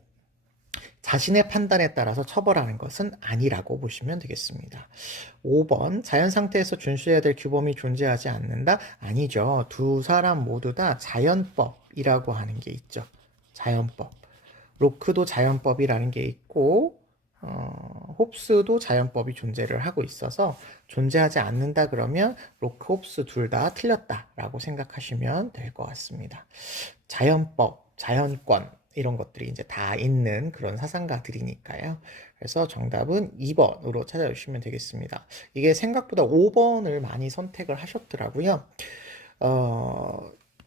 자신의 판단에 따라서 처벌하는 것은 아니라고 보시면 되겠습니다. 5번, 자연 상태에서 준수해야 될 규범이 존재하지 않는다? 아니죠. 두 사람 모두 다 자연법이라고 하는 게 있죠. 자연법. 로크도 자연법이라는 게 있고 홉스도 자연법이 존재를 하고 있어서 존재하지 않는다 그러면 로크, 홉스 둘 다 틀렸다라고 생각하시면 될 것 같습니다. 자연법, 자연권 이런 것들이 이제 다 있는 그런 사상가들이니까요. 그래서 정답은 2번으로 찾아주시면 되겠습니다. 이게 생각보다 5번을 많이 선택을 하셨더라고요.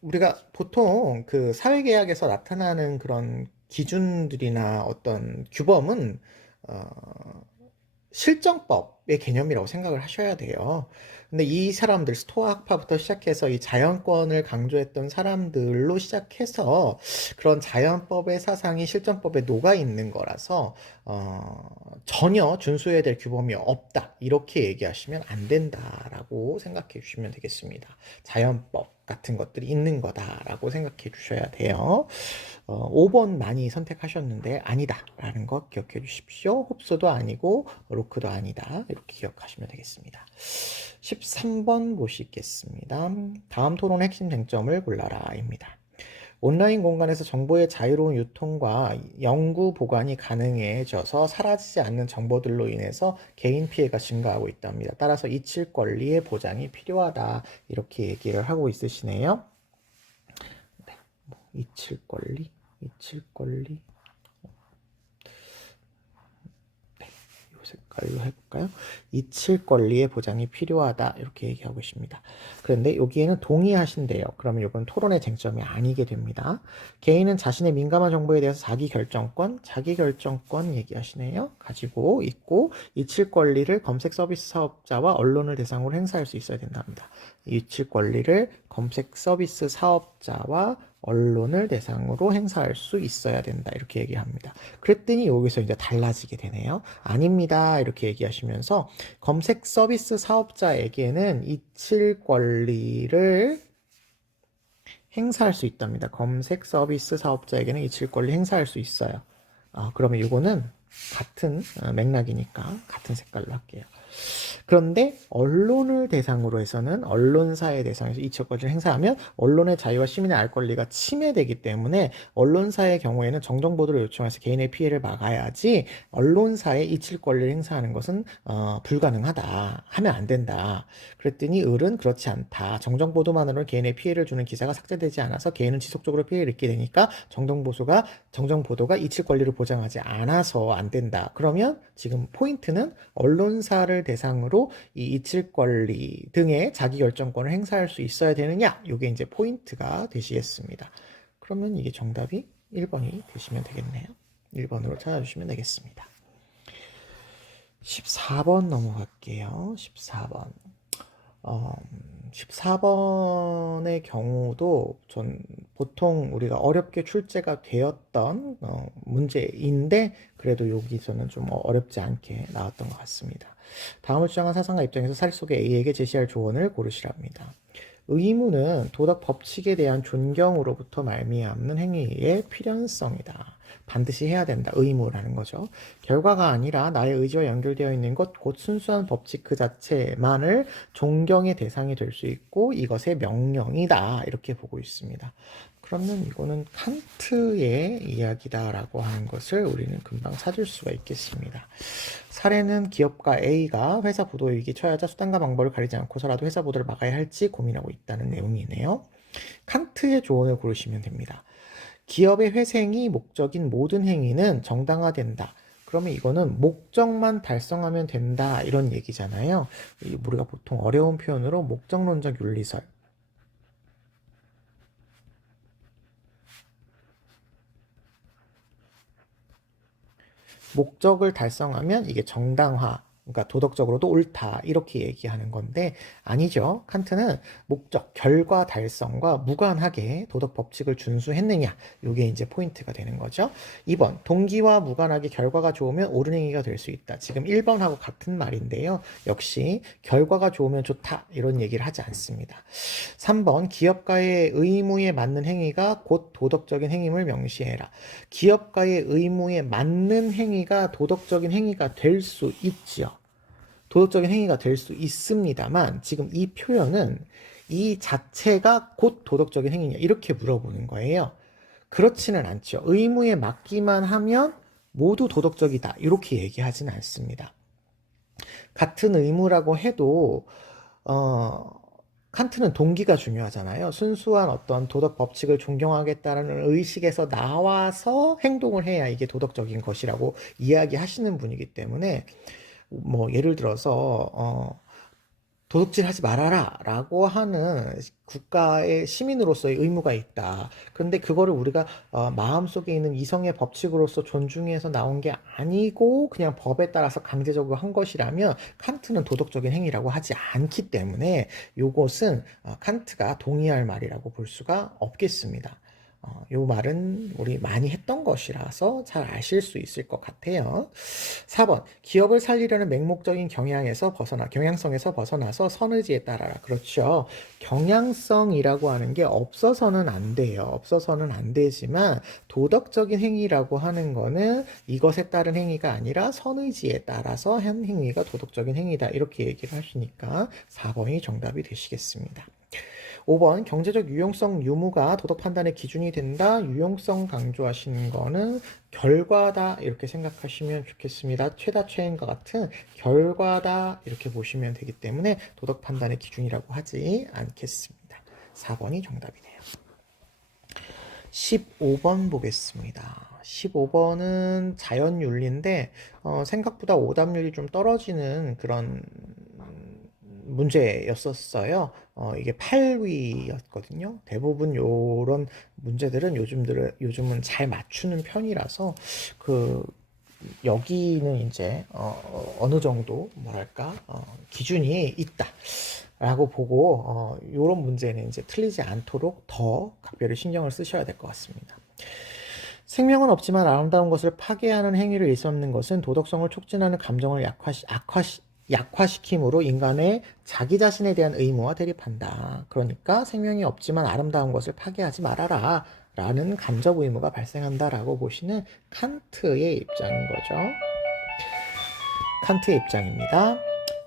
우리가 보통 그 사회계약에서 나타나는 그런 기준들이나 어떤 규범은 실정법의 개념이라고 생각을 하셔야 돼요. 근데 이 사람들, 스토아 학파부터 시작해서 이 자연권을 강조했던 사람들로 시작해서 그런 자연법의 사상이 실정법에 녹아 있는 거라서 전혀 준수해야 될 규범이 없다. 이렇게 얘기하시면 안 된다라고 생각해 주시면 되겠습니다. 자연법 같은 것들이 있는 거다라고 생각해 주셔야 돼요. 5번 많이 선택하셨는데 아니다 라는 거 기억해 주십시오. 홉스도 아니고 로크도 아니다 이렇게 기억하시면 되겠습니다. 13번 보시겠습니다. 다음 토론의 핵심 쟁점을 골라라 입니다. 온라인 공간에서 정보의 자유로운 유통과 연구 보관이 가능해져서 사라지지 않는 정보들로 인해서 개인 피해가 증가하고 있답니다. 따라서 이칠 권리의 보장이 필요하다 이렇게 얘기를 하고 있으시네요. 네, 이칠 권리 네, 이 색깔 색깔로 해볼까요? 이칠 권리의 보장이 필요하다 이렇게 얘기하고 있습니다. 그런데 여기에는 동의하신대요. 그러면 이건 토론의 쟁점이 아니게 됩니다. 개인은 자신의 민감한 정보에 대해서 자기결정권 얘기하시네요. 가지고 있고 이칠 권리를 검색 서비스 사업자와 언론을 대상으로 행사할 수 있어야 된답니다. 이칠 권리를 검색 서비스 사업자와 언론을 대상으로 행사할 수 있어야 된다 이렇게 얘기합니다. 그랬더니 여기서 이제 달라지게 되네요. 아닙니다 이렇게 얘기하시면서 검색 서비스 사업자에게는 이칠 권리를 행사할 수 있답니다. 검색 서비스 사업자에게는 이칠 권리 행사할 수 있어요. 그러면 이거는 같은 맥락이니까 같은 색깔로 할게요. 그런데 언론을 대상으로 해서는 언론사의 대상에서 이칠 권리를 행사하면 언론의 자유와 시민의 알 권리가 침해되기 때문에 언론사의 경우에는 정정보도를 요청해서 개인의 피해를 막아야지 언론사의 이칠 권리를 행사하는 것은 불가능하다. 하면 안 된다. 그랬더니 을은 그렇지 않다. 정정보도만으로 개인의 피해를 주는 기사가 삭제되지 않아서 개인은 지속적으로 피해를 입게 되니까 정정보도가 이칠 권리를 보장하지 않아서 안 된다. 그러면 지금 포인트는 언론사를 대상으로 이 이칠 권리 등의 자기결정권을 행사할 수 있어야 되느냐? 이게 이제 포인트가 되시겠습니다. 그러면 이게 정답이 1번이 되시면 되겠네요. 1번으로 찾아주시면 되겠습니다. 14번 넘어갈게요. 14번. 14번의 경우도 전 보통 우리가 어렵게 출제가 되었던 문제인데 그래도 여기서는 좀 어렵지 않게 나왔던 것 같습니다. 다음을 주장한 사상가 입장에서 사실 속의 A에게 제시할 조언을 고르시랍니다. 의무는 도덕 법칙에 대한 존경으로부터 말미암는 행위의 필연성이다. 반드시 해야 된다. 의무라는 거죠. 결과가 아니라 나의 의지와 연결되어 있는 것, 곧 순수한 법칙 그 자체만을 존경의 대상이 될 수 있고 이것의 명령이다. 이렇게 보고 있습니다. 그러면 이거는 칸트의 이야기다라고 하는 것을 우리는 금방 찾을 수가 있겠습니다. 사례는 기업가 A가 회사 부도위기에 처하자 수단과 방법을 가리지 않고서라도 회사 부도를 막아야 할지 고민하고 있다는 내용이네요. 칸트의 조언을 고르시면 됩니다. 기업의 회생이 목적인 모든 행위는 정당화된다. 그러면 이거는 목적만 달성하면 된다 이런 얘기잖아요. 우리가 보통 어려운 표현으로 목적론적 윤리설, 목적을 달성하면 이게 정당화, 그러니까 도덕적으로도 옳다 이렇게 얘기하는 건데 아니죠. 칸트는 목적, 결과 달성과 무관하게 도덕 법칙을 준수했느냐 이게 이제 포인트가 되는 거죠. 2번 동기와 무관하게 결과가 좋으면 옳은 행위가 될 수 있다. 지금 1번하고 같은 말인데요. 역시 결과가 좋으면 좋다 이런 얘기를 하지 않습니다. 3번 기업가의 의무에 맞는 행위가 곧 도덕적인 행위임을 명시해라. 기업가의 의무에 맞는 행위가 도덕적인 행위가 될 수 있지요. 도덕적인 행위가 될 수 있습니다만 지금 이 표현은 이 자체가 곧 도덕적인 행위냐 이렇게 물어보는 거예요. 그렇지는 않죠. 의무에 맞기만 하면 모두 도덕적이다 이렇게 얘기하지는 않습니다. 같은 의무라고 해도 칸트는 동기가 중요하잖아요. 순수한 어떤 도덕 법칙을 존경하겠다라는 의식에서 나와서 행동을 해야 이게 도덕적인 것이라고 이야기하시는 분이기 때문에 뭐 예를 들어서 도둑질 하지 말아라 라고 하는 국가의 시민으로서의 의무가 있다. 그런데 그거를 우리가 마음속에 있는 이성의 법칙으로서 존중해서 나온 게 아니고 그냥 법에 따라서 강제적으로 한 것이라면 칸트는 도덕적인 행위라고 하지 않기 때문에 이것은 칸트가 동의할 말이라고 볼 수가 없겠습니다. 이 말은 우리 많이 했던 것이라서 잘 아실 수 있을 것 같아요. 4번 기업을 살리려는 맹목적인 경향성에서 벗어나서 선의지에 따라라. 그렇죠. 경향성이라고 하는 게 없어서는 안 돼요. 없어서는 안 되지만 도덕적인 행위라고 하는 거는 이것에 따른 행위가 아니라 선의지에 따라서 한 행위가 도덕적인 행위다. 이렇게 얘기를 하시니까 4번이 정답이 되시겠습니다. 5번 경제적 유용성 유무가 도덕 판단의 기준이 된다. 유용성 강조하시는 거는 결과다 이렇게 생각하시면 좋겠습니다. 최다 최인과 같은 결과다 이렇게 보시면 되기 때문에 도덕 판단의 기준이라고 하지 않겠습니다. 4번이 정답이네요. 15번 보겠습니다. 15번은 자연윤리인데 생각보다 오답률이 좀 떨어지는 그런 문제였었어요. 이게 8위였거든요. 대부분 요런 문제들은 요즘은 잘 맞추는 편이라서 여기는 이제 어느 정도 뭐랄까 기준이 있다라고 보고 요런 문제는 이제 틀리지 않도록 더 각별히 신경을 쓰셔야 될 것 같습니다. 생명은 없지만 아름다운 것을 파괴하는 행위를 일삼는 것은 도덕성을 촉진하는 감정을 약화시킴으로 인간의 자기 자신에 대한 의무와 대립한다. 그러니까 생명이 없지만 아름다운 것을 파괴하지 말아라 라는 간접 의무가 발생한다라고 보시는 칸트의 입장인 거죠. 칸트의 입장입니다.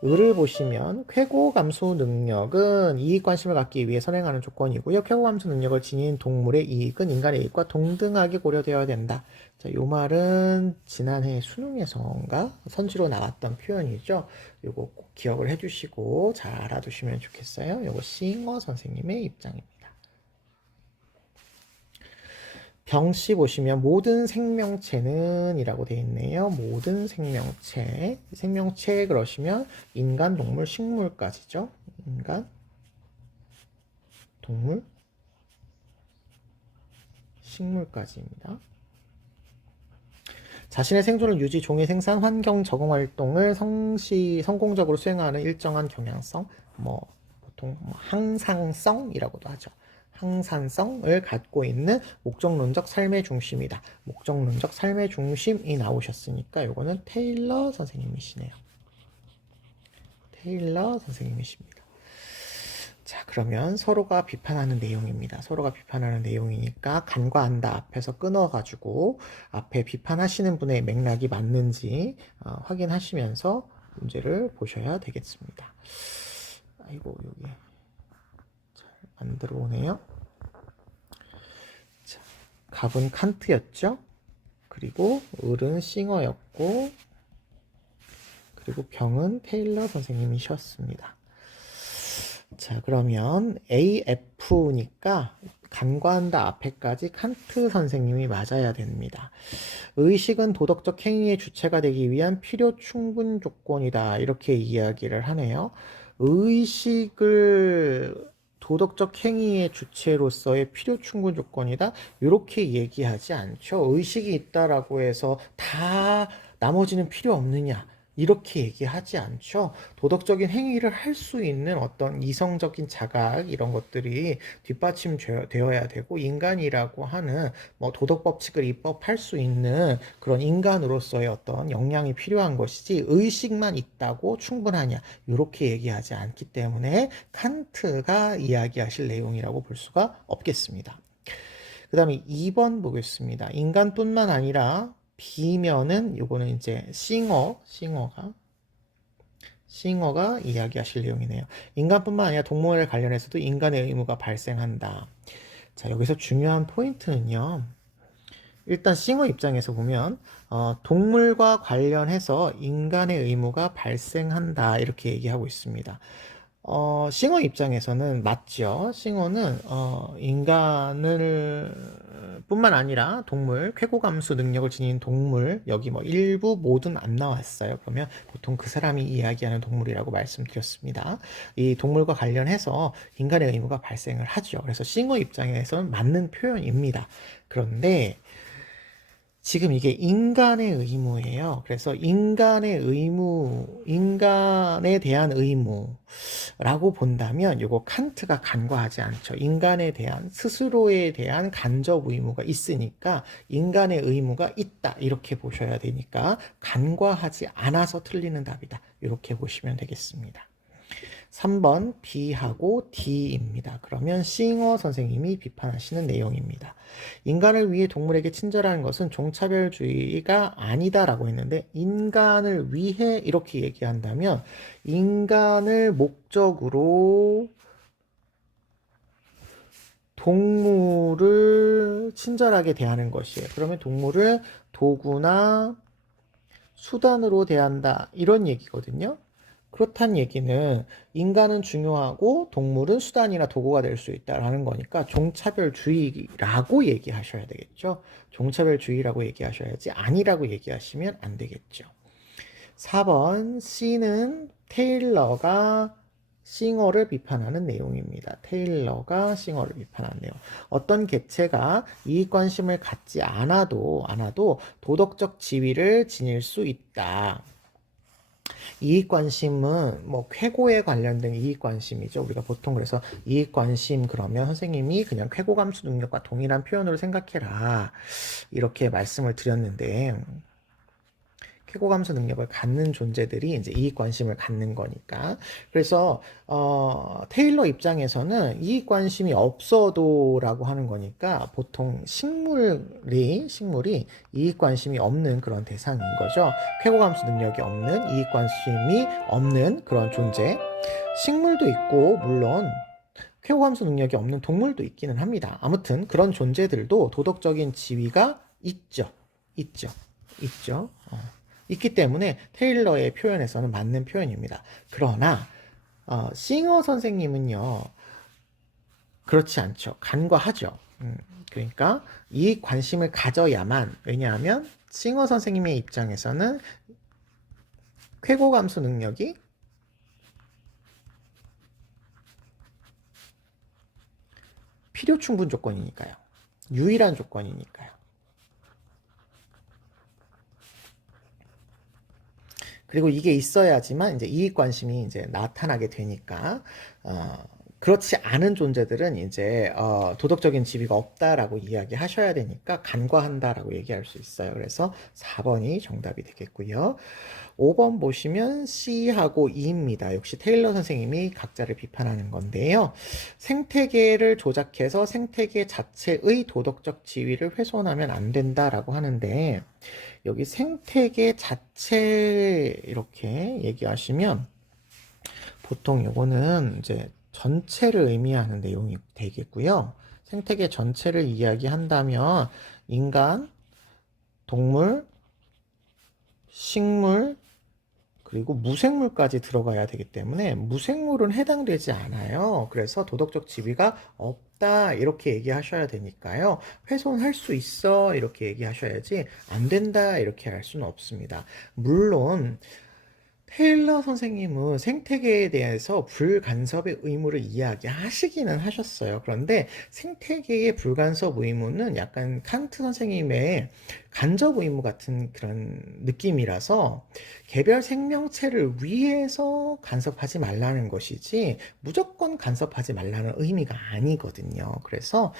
을을 보시면 쾌고 감수 능력은 이익 관심을 갖기 위해 선행하는 조건이고요. 쾌고 감수 능력을 지닌 동물의 이익은 인간의 이익과 동등하게 고려되어야 된다. 자, 요 말은 지난해 수능에서인가 선지로 나왔던 표현이죠. 요거 꼭 기억을 해주시고 잘 알아두시면 좋겠어요. 요거 싱어 선생님의 입장입니다. 병씨 보시면 모든 생명체는 이라고 되어 있네요. 모든 생명체. 생명체 그러시면 인간, 동물, 식물까지죠. 인간, 동물, 식물까지입니다. 자신의 생존을 유지, 종의 생산, 환경 적응 활동을 성공적으로 수행하는 일정한 경향성, 보통 항상성이라고도 하죠. 항산성을 갖고 있는 목적론적 삶의 중심이다. 목적론적 삶의 중심이 나오셨으니까 요거는 테일러 선생님이시네요. 테일러 선생님이십니다. 자, 그러면 서로가 비판하는 내용입니다. 서로가 비판하는 내용이니까 간과한다 앞에서 끊어가지고 앞에 비판하시는 분의 맥락이 맞는지 확인하시면서 문제를 보셔야 되겠습니다. 아이고, 여기 잘 안 들어오네요. 자, 갑은 칸트였죠. 그리고 을은 싱어였고, 그리고 병은 테일러 선생님이셨습니다. 자, 그러면 AF니까 간과한다 앞에까지 칸트 선생님이 맞아야 됩니다. 의식은 도덕적 행위의 주체가 되기 위한 필요 충분 조건이다. 이렇게 이야기를 하네요. 의식을 도덕적 행위의 주체로서의 필요 충분 조건이다. 이렇게 얘기하지 않죠. 의식이 있다라고 해서 다 나머지는 필요 없느냐. 이렇게 얘기하지 않죠. 도덕적인 행위를 할 수 있는 어떤 이성적인 자각 이런 것들이 뒷받침되어야 되고 인간이라고 하는 도덕 법칙을 입법할 수 있는 그런 인간으로서의 어떤 역량이 필요한 것이지 의식만 있다고 충분하냐 이렇게 얘기하지 않기 때문에 칸트가 이야기하실 내용이라고 볼 수가 없겠습니다. 그 다음에 2번 보겠습니다. 인간뿐만 아니라 B면은 요거는 이제 싱어가 이야기하실 내용이네요. 인간뿐만 아니라 동물에 관련해서도 인간의 의무가 발생한다. 자, 여기서 중요한 포인트는요. 일단 싱어 입장에서 보면 동물과 관련해서 인간의 의무가 발생한다 이렇게 얘기하고 있습니다. 싱어 입장에서는 맞죠. 싱어는 인간을 뿐만 아니라 동물, 쾌고감수 능력을 지닌 동물, 여기 일부 모든 안 나왔어요. 그러면 보통 그 사람이 이야기하는 동물이라고 말씀드렸습니다. 이 동물과 관련해서 인간의 의무가 발생을 하죠. 그래서 싱어 입장에서는 맞는 표현입니다. 그런데 지금 이게 인간의 의무예요. 그래서 인간의 의무, 인간에 대한 의무라고 본다면 이거 칸트가 간과하지 않죠. 인간에 대한 스스로에 대한 간접 의무가 있으니까 인간의 의무가 있다 이렇게 보셔야 되니까 간과하지 않아서 틀리는 답이다. 이렇게 보시면 되겠습니다. 3번 B하고 D입니다. 그러면 싱어 선생님이 비판하시는 내용입니다. 인간을 위해 동물에게 친절하는 것은 종차별주의가 아니다라고 했는데 인간을 위해 이렇게 얘기한다면 인간을 목적으로 동물을 친절하게 대하는 것이에요. 그러면 동물을 도구나 수단으로 대한다 이런 얘기거든요. 그렇다는 얘기는 인간은 중요하고 동물은 수단이나 도구가 될 수 있다라는 거니까 종차별주의라고 얘기하셔야 되겠죠. 종차별주의라고 얘기하셔야지 아니라고 얘기하시면 안 되겠죠. 4번 C는 테일러가 싱어를 비판하는 내용입니다. 테일러가 싱어를 비판하는 내용. 어떤 개체가 이익관심을 갖지 않아도 도덕적 지위를 지닐 수 있다. 이익관심은 뭐 쾌고에 관련된 이익관심이죠. 우리가 보통 그래서 이익관심 그러면 선생님이 그냥 쾌고감수 능력과 동일한 표현으로 생각해라. 이렇게 말씀을 드렸는데 쾌고감수 능력을 갖는 존재들이 이제 이익관심을 갖는 거니까. 그래서 테일러 입장에서는 이익관심이 없어도라고 하는 거니까 보통 식물이 이익관심이 없는 그런 대상인 거죠. 쾌고감수 능력이 없는 이익관심이 없는 그런 존재. 식물도 있고 물론 쾌고감수 능력이 없는 동물도 있기는 합니다. 아무튼 그런 존재들도 도덕적인 지위가 있죠. 있죠. 있기 때문에 테일러의 표현에서는 맞는 표현입니다. 그러나 싱어 선생님은요 그렇지 않죠. 간과하죠. 그러니까 이 관심을 가져야만, 왜냐하면 싱어 선생님의 입장에서는 쾌고감수 능력이 필요 충분 조건이니까요. 유일한 조건이니까요. 그리고 이게 있어야지만 이제 이익 관심이 이제 나타나게 되니까 그렇지 않은 존재들은 이제 도덕적인 지위가 없다라고 이야기하셔야 되니까 간과한다라고 얘기할 수 있어요. 그래서 4번이 정답이 되겠고요. 5번 보시면 C하고 E입니다. 역시 테일러 선생님이 각자를 비판하는 건데요. 생태계를 조작해서 생태계 자체의 도덕적 지위를 훼손하면 안 된다라고 하는데 여기 생태계 자체 이렇게 얘기하시면 보통 요거는 이제 전체를 의미하는 내용이 되겠고요. 생태계 전체를 이야기한다면 인간, 동물, 식물, 그리고 무생물까지 들어가야 되기 때문에 무생물은 해당되지 않아요. 그래서 도덕적 지위가 없다 이렇게 얘기하셔야 되니까요. 훼손할 수 있어 이렇게 얘기하셔야지 안 된다 이렇게 할 수는 없습니다. 물론 테일러 선생님은 생태계에 대해서 불간섭의 의무를 이야기하시기는 하셨어요. 그런데 생태계의 불간섭 의무는 약간 칸트 선생님의 간접 의무 같은 그런 느낌이라서 개별 생명체를 위해서 간섭하지 말라는 것이지 무조건 간섭하지 말라는 의미가 아니거든요. 그래서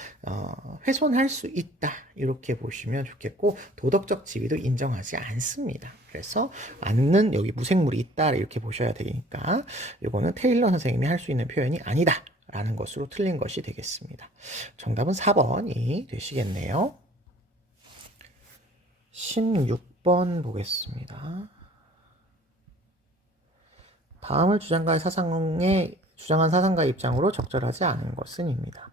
훼손할 수 있다 이렇게 보시면 좋겠고 도덕적 지위도 인정하지 않습니다. 그래서 않는 여기 무생물이 있다 이렇게 보셔야 되니까 이거는 테일러 선생님이 할 수 있는 표현이 아니다 라는 것으로 틀린 것이 되겠습니다. 정답은 4번이 되시겠네요. 16번 보겠습니다. 다음을 주장한 사상가의 입장으로 적절하지 않은 것은입니다.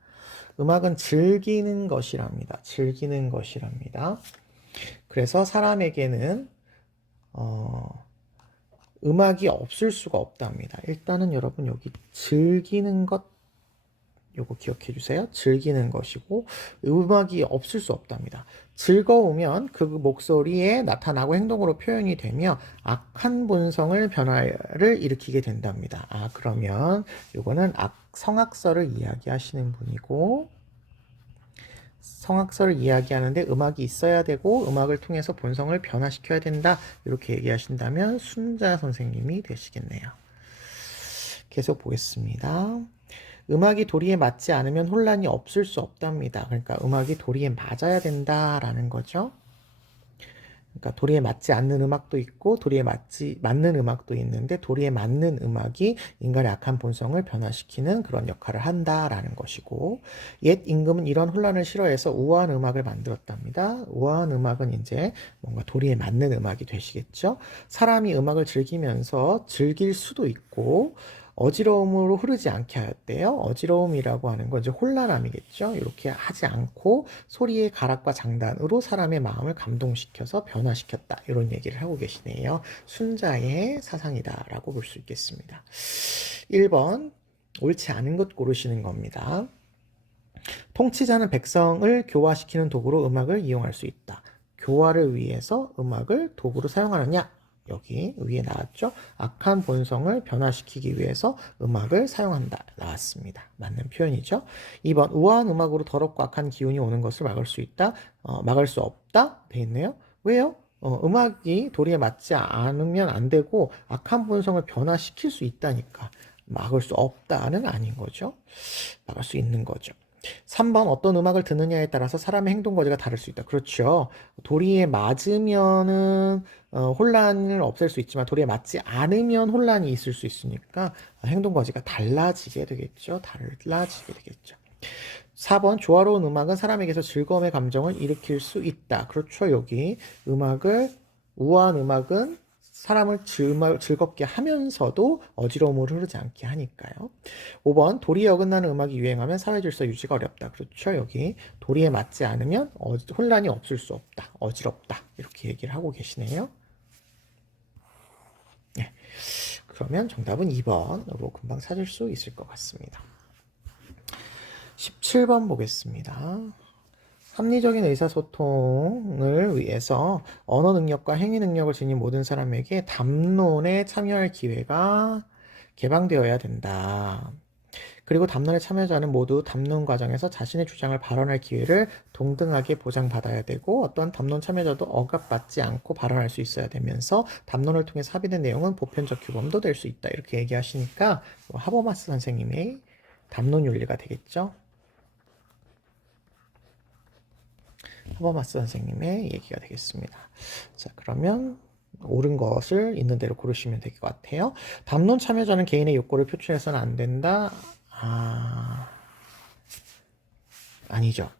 음악은 즐기는 것이랍니다. 즐기는 것이랍니다. 그래서 사람에게는 음악이 없을 수가 없답니다. 일단은 여러분 여기 즐기는 것 요거 기억해 주세요. 즐기는 것이고 음악이 없을 수 없답니다. 즐거우면 그 목소리에 나타나고 행동으로 표현이 되며 악한 본성을 변화를 일으키게 된답니다. 그러면 요거는 성악설을 이야기하시는 분이고 성악설을 이야기하는데 음악이 있어야 되고 음악을 통해서 본성을 변화시켜야 된다 이렇게 얘기하신다면 순자 선생님이 되시겠네요. 계속 보겠습니다. 음악이 도리에 맞지 않으면 혼란이 없을 수 없답니다. 그러니까 음악이 도리에 맞아야 된다라는 거죠. 그러니까 도리에 맞지 않는 음악도 있고 도리에 맞는 음악도 있는데 도리에 맞는 음악이 인간의 악한 본성을 변화시키는 그런 역할을 한다라는 것이고 옛 임금은 이런 혼란을 싫어해서 우아한 음악을 만들었답니다. 우아한 음악은 이제 뭔가 도리에 맞는 음악이 되시겠죠. 사람이 음악을 즐기면서 즐길 수도 있고 어지러움으로 흐르지 않게 하였대요. 어지러움이라고 하는 건 이제 혼란함이겠죠. 이렇게 하지 않고 소리의 가락과 장단으로 사람의 마음을 감동시켜서 변화시켰다. 이런 얘기를 하고 계시네요. 순자의 사상이다라고 볼 수 있겠습니다. 1번 옳지 않은 것 고르시는 겁니다. 통치자는 백성을 교화시키는 도구로 음악을 이용할 수 있다. 교화를 위해서 음악을 도구로 사용하느냐? 여기 위에 나왔죠? 악한 본성을 변화시키기 위해서 음악을 사용한다. 나왔습니다. 맞는 표현이죠. 2번 우아한 음악으로 더럽고 악한 기운이 오는 것을 막을 수 있다. 막을 수 없다. 돼 있네요. 왜요? 음악이 도리에 맞지 않으면 안 되고 악한 본성을 변화시킬 수 있다니까. 막을 수 없다는 아닌 거죠. 막을 수 있는 거죠. 3번 어떤 음악을 듣느냐에 따라서 사람의 행동 거지가 다를 수 있다. 그렇죠. 도리에 맞으면은 혼란을 없앨 수 있지만 도리에 맞지 않으면 혼란이 있을 수 있으니까 행동 거지가 달라지게 되겠죠. 달라지게 되겠죠. 4번 조화로운 음악은 사람에게서 즐거움의 감정을 일으킬 수 있다. 그렇죠. 여기 우아한 음악은 사람을 즐겁게 하면서도 어지러움으로 흐르지 않게 하니까요. 5번 도리에 어긋나는 음악이 유행하면 사회질서 유지가 어렵다. 그렇죠. 여기 도리에 맞지 않으면 혼란이 없을 수 없다. 어지럽다. 이렇게 얘기를 하고 계시네요. 네. 그러면 정답은 2번으로 금방 찾을 수 있을 것 같습니다. 17번 보겠습니다. 합리적인 의사소통을 위해서 언어 능력과 행위 능력을 지닌 모든 사람에게 담론에 참여할 기회가 개방되어야 된다. 그리고 담론의 참여자는 모두 담론 과정에서 자신의 주장을 발언할 기회를 동등하게 보장받아야 되고 어떤 담론 참여자도 억압받지 않고 발언할 수 있어야 되면서 담론을 통해 합의된 내용은 보편적 규범도 될 수 있다. 이렇게 얘기하시니까 하버마스 선생님의 담론 윤리가 되겠죠. 하버마스 선생님의 얘기가 되겠습니다. 자, 그러면 옳은 것을 있는 대로 고르시면 될 것 같아요. 담론 참여자는 개인의 욕구를 표출해서는 안 된다. 아니죠.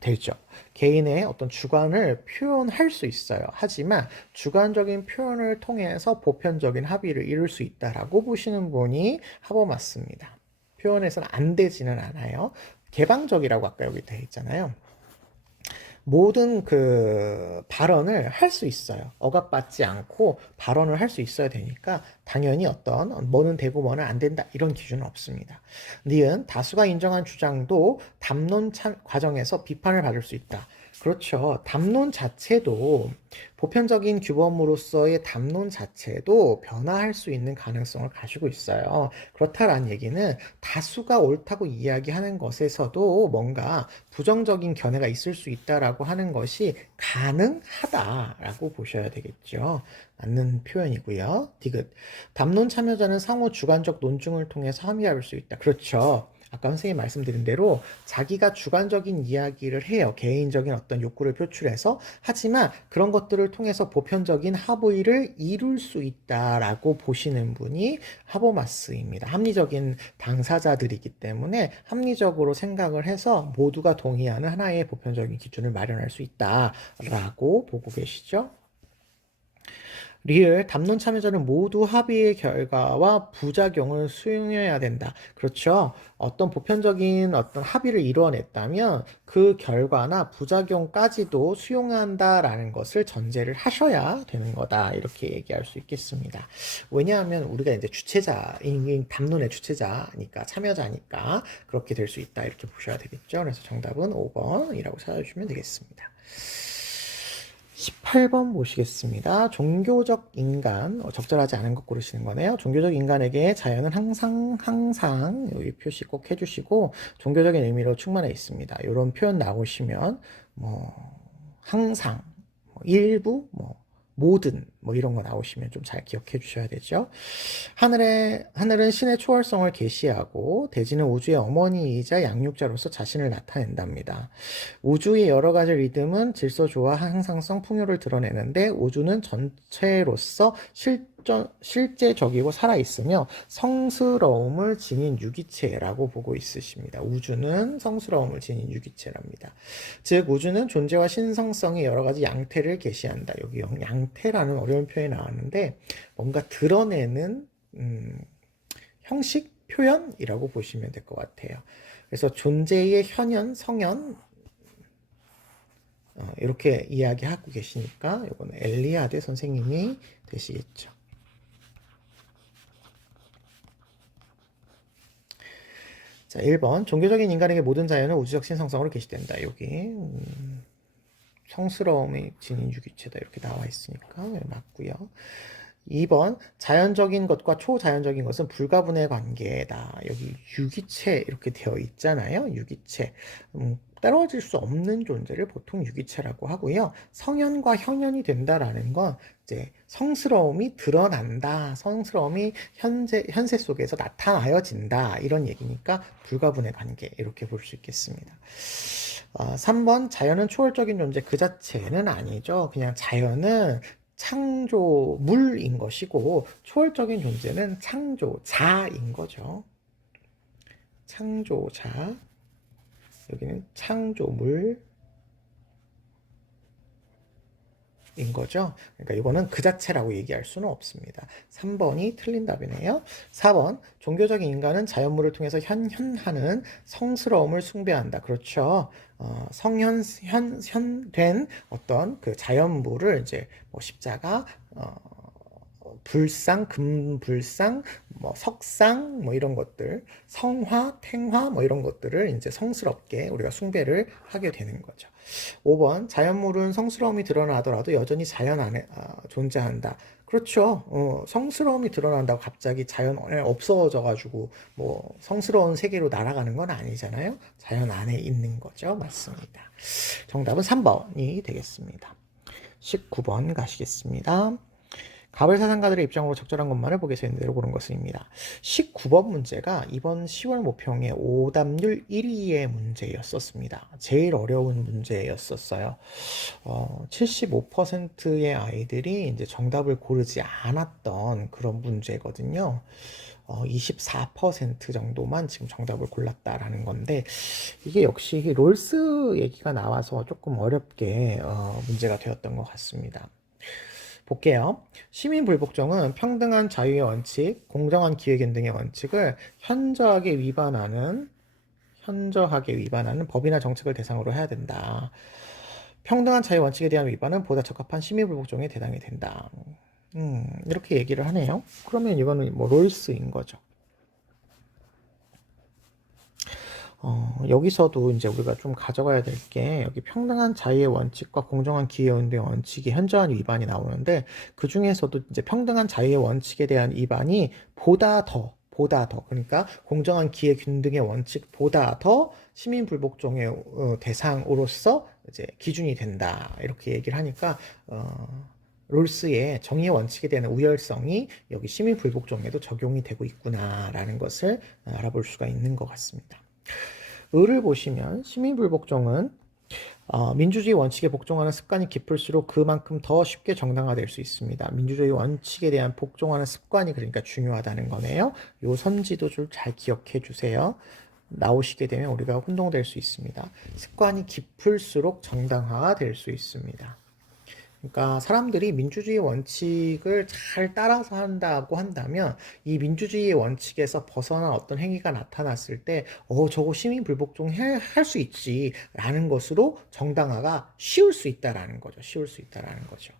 되죠. 개인의 어떤 주관을 표현할 수 있어요. 하지만 주관적인 표현을 통해서 보편적인 합의를 이룰 수 있다라고 보시는 분이 하버마스입니다. 표현해서는 안 되지는 않아요. 개방적이라고 아까 여기 되어 있잖아요. 모든 그 발언을 할 수 있어요. 억압받지 않고 발언을 할 수 있어야 되니까 당연히 어떤 뭐는 되고 뭐는 안 된다 이런 기준은 없습니다. 니은 다수가 인정한 주장도 담론 과정에서 비판을 받을 수 있다. 그렇죠. 담론 자체도 보편적인 규범으로서의 담론 자체도 변화할 수 있는 가능성을 가지고 있어요. 그렇다라는 얘기는 다수가 옳다고 이야기하는 것에서도 뭔가 부정적인 견해가 있을 수 있다라고 하는 것이 가능하다라고 보셔야 되겠죠. 맞는 표현이고요. 디귿. 담론 참여자는 상호 주관적 논증을 통해서 합의할 수 있다. 그렇죠. 아까 선생님이 말씀드린 대로 자기가 주관적인 이야기를 해요. 개인적인 어떤 욕구를 표출해서. 하지만 그런 것들을 통해서 보편적인 합의를 이룰 수 있다라고 보시는 분이 하버마스입니다. 합리적인 당사자들이기 때문에 합리적으로 생각을 해서 모두가 동의하는 하나의 보편적인 기준을 마련할 수 있다라고 보고 계시죠? 리을 담론 참여자는 모두 합의의 결과와 부작용을 수용해야 된다. 그렇죠. 어떤 보편적인 어떤 합의를 이루어냈다면 그 결과나 부작용까지도 수용한다라는 것을 전제를 하셔야 되는 거다. 이렇게 얘기할 수 있겠습니다. 왜냐하면 우리가 이제 주체자인 담론의 주체자니까 참여자니까 그렇게 될 수 있다. 이렇게 보셔야 되겠죠. 그래서 정답은 5번이라고 찾아주시면 되겠습니다. 18번 보시겠습니다. 종교적 인간, 적절하지 않은 것 고르시는 거네요. 종교적 인간에게 자연은 항상 여기 표시 꼭 해주시고 종교적인 의미로 충만해 있습니다. 이런 표현 나오시면 항상, 일부, 모든 이런 거 나오시면 좀 잘 기억해 주셔야 되죠. 하늘은 신의 초월성을 계시하고 대지는 우주의 어머니이자 양육자로서 자신을 나타낸답니다. 우주의 여러 가지 리듬은 질서조와 항상성, 풍요를 드러내는데 우주는 전체로서 실제적이고 살아있으며 성스러움을 지닌 유기체라고 보고 있으십니다. 우주는 성스러움을 지닌 유기체랍니다. 즉 우주는 존재와 신성성의 여러 가지 양태를 계시한다. 여기 양태라는 어려운 표현이 나왔는데 뭔가 드러내는 형식 표현이라고 보시면 될 것 같아요. 그래서 존재의 현현, 성현 이렇게 이야기하고 계시니까 이거는 엘리아드 선생님이 되시겠죠. 자, 1번. 종교적인 인간에게 모든 자연은 우주적 신성성으로 계시된다. 여기 성스러움이 지닌 유기체다. 이렇게 나와 있으니까 맞고요. 2번. 자연적인 것과 초자연적인 것은 불가분의 관계다. 여기 유기체 이렇게 되어 있잖아요. 유기체. 떨어질 수 없는 존재를 보통 유기체라고 하고요. 성현과 현현이 된다라는 건 이제 성스러움이 드러난다. 성스러움이 현세 속에서 나타나여진다. 이런 얘기니까 불가분의 관계 이렇게 볼 수 있겠습니다. 3번. 자연은 초월적인 존재 그 자체는 아니죠. 그냥 자연은 창조물인 것이고 초월적인 존재는 창조자인 거죠. 창조자. 여기는 창조물인 거죠. 그러니까 이거는 그 자체라고 얘기할 수는 없습니다. 3번이 틀린 답이네요. 4번. 종교적인 인간은 자연물을 통해서 현현하는 성스러움을 숭배한다. 그렇죠. 성현된 어떤 그 자연물을 이제 뭐 십자가, 불상, 금불상, 뭐 석상, 뭐 이런 것들, 성화, 탱화, 뭐 이런 것들을 이제 성스럽게 우리가 숭배를 하게 되는 거죠. 5번. 자연물은 성스러움이 드러나더라도 여전히 자연 안에 존재한다. 그렇죠. 성스러움이 드러난다고 갑자기 자연 안에 없어져가지고 뭐 성스러운 세계로 날아가는 건 아니잖아요. 자연 안에 있는 거죠. 맞습니다. 정답은 3번이 되겠습니다. 19번 가시겠습니다. 가벌 사상가들의 입장으로 적절한 것만을 보기에서 있는 대로 고른 것입니다. 19번 문제가 이번 10월 모평의 오답률 1위의 문제였었습니다. 제일 어려운 문제였었어요. 75%의 아이들이 이제 정답을 고르지 않았던 그런 문제거든요. 24% 정도만 지금 정답을 골랐다라는 건데 이게 역시 롤스 얘기가 나와서 조금 어렵게 문제가 되었던 것 같습니다. 볼게요. 시민불복종은 평등한 자유의 원칙, 공정한 기회견 등의 원칙을 현저하게 위반하는 법이나 정책을 대상으로 해야 된다. 평등한 자유 원칙에 대한 위반은 보다 적합한 시민불복종에 해당이 된다. 이렇게 얘기를 하네요. 그러면 이거는 뭐 롤스인 거죠. 여기서도 이제 우리가 좀 가져가야 될 게 여기 평등한 자유의 원칙과 공정한 기회운동의 원칙이 현저한 위반이 나오는데 그 중에서도 이제 평등한 자유의 원칙에 대한 위반이 보다 더 그러니까 공정한 기회 균등의 원칙보다 더 시민 불복종의 대상으로서 이제 기준이 된다 이렇게 얘기를 하니까 롤스의 정의의 원칙에 대한 우열성이 여기 시민 불복종에도 적용이 되고 있구나라는 것을 알아볼 수가 있는 것 같습니다. 을을 보시면 시민불복종은 민주주의 원칙에 복종하는 습관이 깊을수록 그만큼 더 쉽게 정당화될 수 있습니다. 민주주의 원칙에 대한 복종하는 습관이 그러니까 중요하다는 거네요. 요 선지도 좀 잘 기억해 주세요. 나오시게 되면 우리가 혼동될 수 있습니다. 습관이 깊을수록 정당화가 될 수 있습니다. 그러니까 사람들이 민주주의 원칙을 잘 따라서 한다고 한다면 이 민주주의의 원칙에서 벗어난 어떤 행위가 나타났을 때 저거 시민 불복종 할 수 있지 라는 것으로 정당화가 쉬울 수 있다라는 거죠.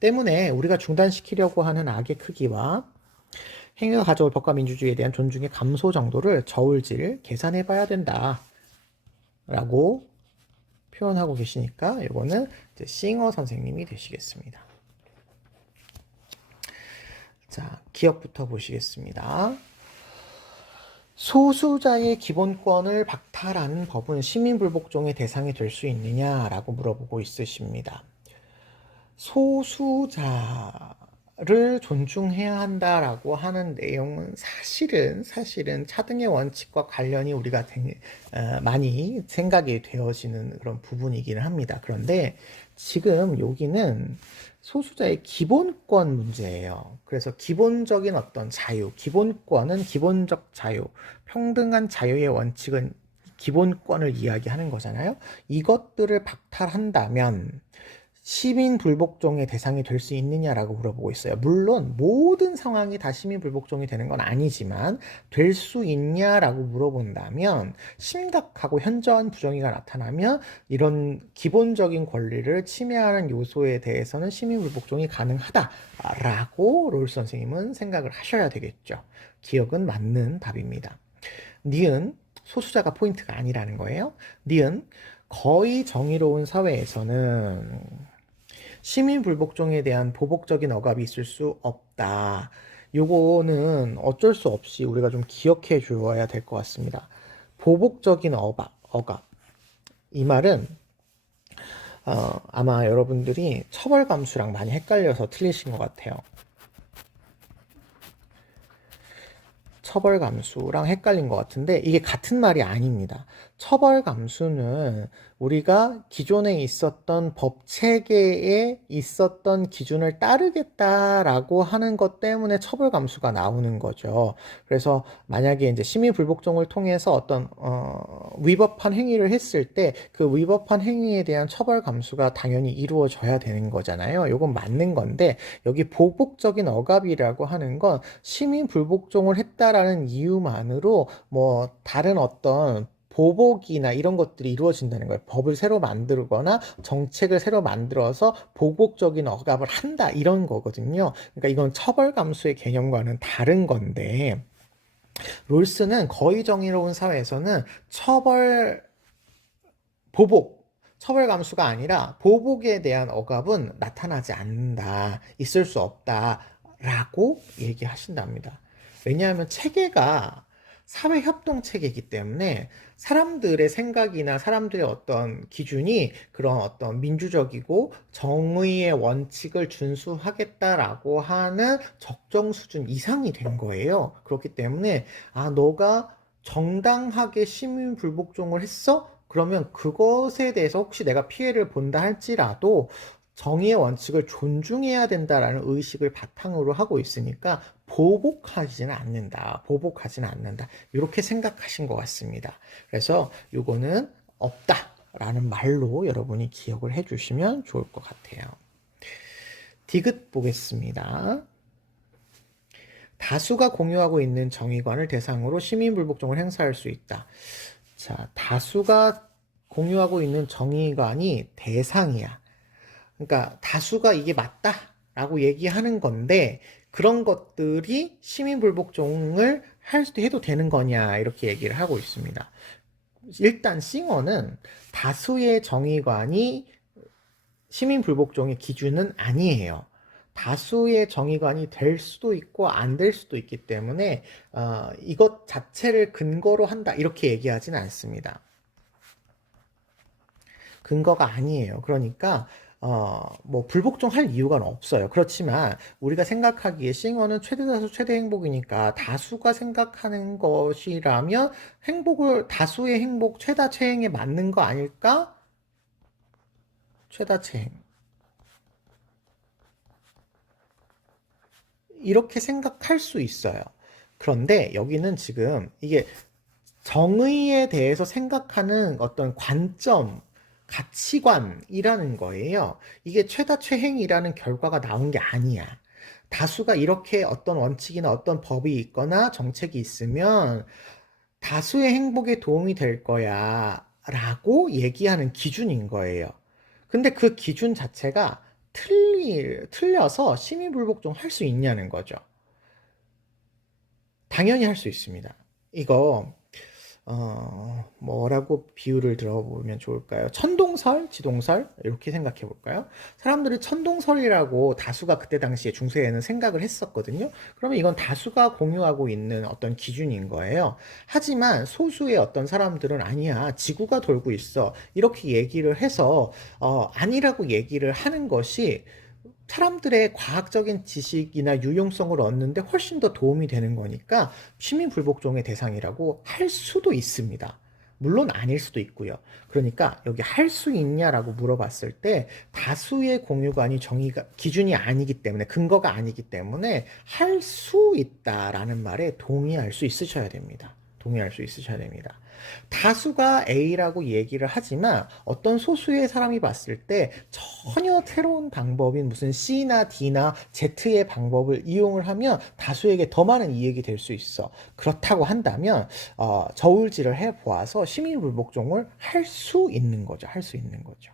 때문에 우리가 중단시키려고 하는 악의 크기와 행위가 가져올 법과 민주주의에 대한 존중의 감소 정도를 저울질 계산해 봐야 된다 라고 표현하고 계시니까 이거는 이제 싱어 선생님이 되시겠습니다. 자, 기억부터 보시겠습니다. 소수자의 기본권을 박탈하는 법은 시민불복종의 대상이 될 수 있느냐라고 물어보고 있으십니다. 소수자를 존중해야 한다라고 하는 내용은 사실은 차등의 원칙과 관련이 우리가 많이 생각이 되어지는 그런 부분이기는 합니다. 그런데 지금 여기는 소수자의 기본권 문제예요. 그래서 기본적인 어떤 자유, 기본권은 기본적 자유, 평등한 자유의 원칙은 기본권을 이야기하는 거잖아요. 이것들을 박탈한다면 시민 불복종의 대상이 될 수 있느냐라고 물어보고 있어요. 물론 모든 상황이 다 시민 불복종이 되는 건 아니지만 될 수 있냐라고 물어본다면 심각하고 현저한 부정의가 나타나면 이런 기본적인 권리를 침해하는 요소에 대해서는 시민 불복종이 가능하다라고 롤스 선생님은 생각을 하셔야 되겠죠. 기억은 맞는 답입니다. 니은 소수자가 포인트가 아니라는 거예요. 니은 거의 정의로운 사회에서는 시민 불복종에 대한 보복적인 억압이 있을 수 없다. 요거는 어쩔 수 없이 우리가 좀 기억해 주어야 될 것 같습니다. 보복적인 억압. 이 말은 아마 여러분들이 처벌 감수랑 많이 헷갈려서 틀리신 것 같아요. 처벌 감수랑 헷갈린 것 같은데 이게 같은 말이 아닙니다. 처벌 감수는 우리가 기존에 있었던 법 체계에 있었던 기준을 따르겠다라고 하는 것 때문에 처벌 감수가 나오는 거죠. 그래서 만약에 이제 시민 불복종을 통해서 어떤 위법한 행위를 했을 때 그 위법한 행위에 대한 처벌 감수가 당연히 이루어져야 되는 거잖아요. 이건 맞는 건데 여기 보복적인 억압이라고 하는 건 시민 불복종을 했다라는 이유만으로 뭐 다른 어떤 보복이나 이런 것들이 이루어진다는 거예요. 법을 새로 만들거나 정책을 새로 만들어서 보복적인 억압을 한다 이런 거거든요. 그러니까 이건 처벌 감수의 개념과는 다른 건데 롤스는 거의 정의로운 사회에서는 처벌 감수가 아니라 보복에 대한 억압은 나타나지 않는다. 있을 수 없다라고 얘기하신답니다. 왜냐하면 체계가 사회협동 체계이기 때문에 사람들의 생각이나 사람들의 어떤 기준이 그런 어떤 민주적이고 정의의 원칙을 준수하겠다라고 하는 적정 수준 이상이 된 거예요. 그렇기 때문에 너가 정당하게 시민 불복종을 했어? 그러면 그것에 대해서 혹시 내가 피해를 본다 할지라도 정의의 원칙을 존중해야 된다라는 의식을 바탕으로 하고 있으니까 보복하지는 않는다. 이렇게 생각하신 것 같습니다. 그래서 이거는 없다라는 말로 여러분이 기억을 해주시면 좋을 것 같아요. 디귿 보겠습니다. 다수가 공유하고 있는 정의관을 대상으로 시민불복종을 행사할 수 있다. 자, 다수가 공유하고 있는 정의관이 대상이야. 그러니까 다수가 이게 맞다라고 얘기하는 건데 그런 것들이 시민불복종을 해도 되는 거냐 이렇게 얘기를 하고 있습니다. 일단 싱어는 다수의 정의관이 시민불복종의 기준은 아니에요. 다수의 정의관이 될 수도 있고 안 될 수도 있기 때문에 이것 자체를 근거로 한다 이렇게 얘기하진 않습니다. 근거가 아니에요. 그러니까 뭐 불복종할 이유가 없어요. 그렇지만 우리가 생각하기에 싱어는 최대다수 최대행복이니까 다수가 생각하는 것이라면 다수의 행복 최다 최행에 맞는 거 아닐까? 최다 최행 이렇게 생각할 수 있어요. 그런데 여기는 지금 이게 정의에 대해서 생각하는 어떤 관점, 가치관이라는 거예요. 이게 최다 최행이라는 결과가 나온 게 아니야. 다수가 이렇게 어떤 원칙이나 어떤 법이 있거나 정책이 있으면 다수의 행복에 도움이 될 거야 라고 얘기하는 기준인 거예요. 근데 그 기준 자체가 틀려서 시민불복종 할 수 있냐는 거죠. 당연히 할 수 있습니다. 이거 뭐라고 비유를 들어보면 좋을까요? 천동설, 지동설 이렇게 생각해 볼까요? 사람들이 천동설이라고 다수가 그때 당시에 중세에는 생각을 했었거든요. 그러면 이건 다수가 공유하고 있는 어떤 기준인 거예요. 하지만 소수의 어떤 사람들은 아니야, 지구가 돌고 있어 이렇게 얘기를 해서 아니라고 얘기를 하는 것이 사람들의 과학적인 지식이나 유용성을 얻는데 훨씬 더 도움이 되는 거니까 시민불복종의 대상이라고 할 수도 있습니다. 물론 아닐 수도 있고요. 그러니까 여기 할 수 있냐라고 물어봤을 때 다수의 공유관이 정의가 기준이 아니기 때문에 근거가 아니기 때문에 할 수 있다라는 말에 동의할 수 있으셔야 됩니다. 동의할 수 있으셔야 됩니다. 다수가 A라고 얘기를 하지만 어떤 소수의 사람이 봤을 때 전혀 새로운 방법인 무슨 C나 D나 Z의 방법을 이용을 하면 다수에게 더 많은 이익이 될 수 있어. 그렇다고 한다면 저울질을 해보아서 시민불복종을 할 수 있는 거죠. 할 수 있는 거죠.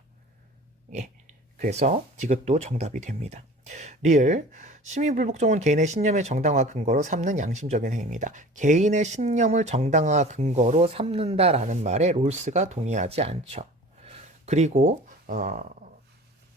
예. 그래서 디귿도 정답이 됩니다. 리을 시민불복종은 개인의 신념의 정당화 근거로 삼는 양심적인 행위입니다. 개인의 신념을 정당화 근거로 삼는다라는 말에 롤스가 동의하지 않죠. 그리고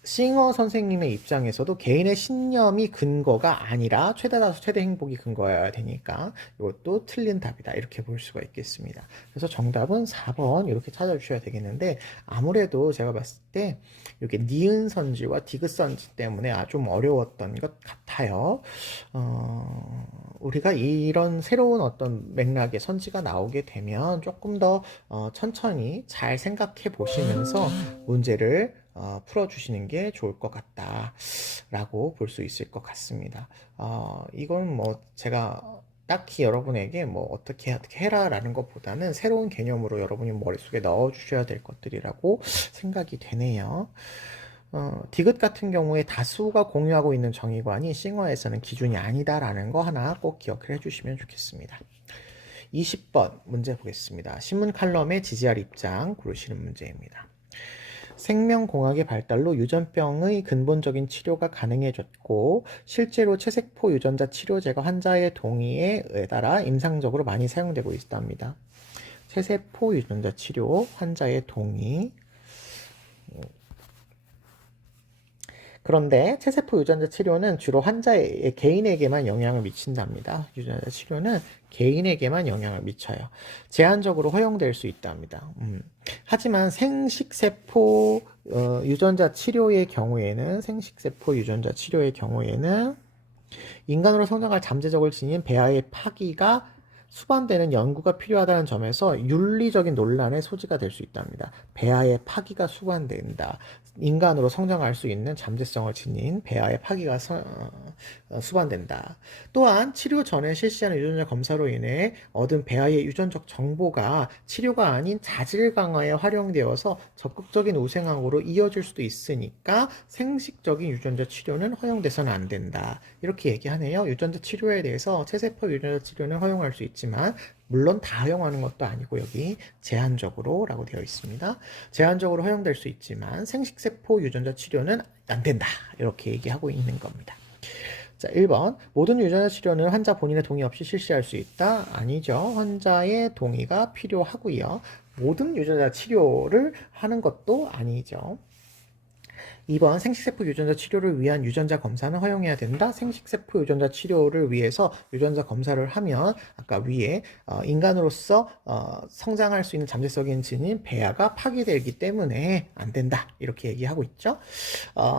싱어 선생님의 입장에서도 개인의 신념이 근거가 아니라 최다다수 최대 행복이 근거여야 되니까 이것도 틀린 답이다 이렇게 볼 수가 있겠습니다. 그래서 정답은 4번 이렇게 찾아주셔야 되겠는데 아무래도 제가 봤을 때 이게 니은 선지와 디귿 선지 때문에 좀 어려웠던 것 같아요. 우리가 이런 새로운 어떤 맥락의 선지가 나오게 되면 조금 더 천천히 잘 생각해 보시면서 문제를 풀어주시는 게 좋을 것 같다라고 볼 수 있을 것 같습니다. 이건 뭐 제가 딱히 여러분에게 뭐 어떻게 해라라는 것보다는 새로운 개념으로 여러분이 머릿속에 넣어주셔야 될 것들이라고 생각이 되네요. 디귿 같은 경우에 다수가 공유하고 있는 정의관이 싱어에서는 기준이 아니다라는 거 하나 꼭 기억을 해주시면 좋겠습니다. 20번 문제 보겠습니다. 신문 칼럼에 지지할 입장 고르시는 문제입니다. 생명공학의 발달로 유전병의 근본적인 치료가 가능해졌고 실제로 채세포 유전자 치료제가 환자의 동의에 따라 임상적으로 많이 사용되고 있답니다. 채세포 유전자 치료 환자의 동의. 그런데 채세포 유전자 치료는 주로 환자의 개인에게만 영향을 미친답니다. 유전자 치료는 개인에게만 영향을 미쳐요. 제한적으로 허용될 수 있답니다. 하지만 생식세포 유전자 치료의 경우에는 인간으로 성장할 잠재적을 지닌 배아의 파기가 수반되는 연구가 필요하다는 점에서 윤리적인 논란의 소지가 될 수 있답니다. 배아의 파기가 수반된다. 인간으로 성장할 수 있는 잠재성을 지닌 배아의 파기가 수반된다. 또한 치료 전에 실시하는 유전자 검사로 인해 얻은 배아의 유전적 정보가 치료가 아닌 자질 강화에 활용되어서 적극적인 우생학으로 이어질 수도 있으니까 생식적인 유전자 치료는 허용돼서는 안 된다. 이렇게 얘기하네요. 유전자 치료에 대해서 채세포 유전자 치료는 허용할 수 있지만 물론 다 허용하는 것도 아니고 여기 제한적으로 라고 되어 있습니다. 제한적으로 허용될 수 있지만 생식세포 유전자 치료는 안 된다. 이렇게 얘기하고 있는 겁니다. 자, 1번. 모든 유전자 치료는 환자 본인의 동의 없이 실시할 수 있다? 아니죠. 환자의 동의가 필요하고요. 모든 유전자 치료를 하는 것도 아니죠. 2번 생식세포 유전자 치료를 위한 유전자 검사는 허용해야 된다. 생식세포 유전자 치료를 위해서 유전자 검사를 하면 아까 위에 인간으로서 성장할 수 있는 잠재적인 진인 배아가 파괴되기 때문에 안 된다. 이렇게 얘기하고 있죠.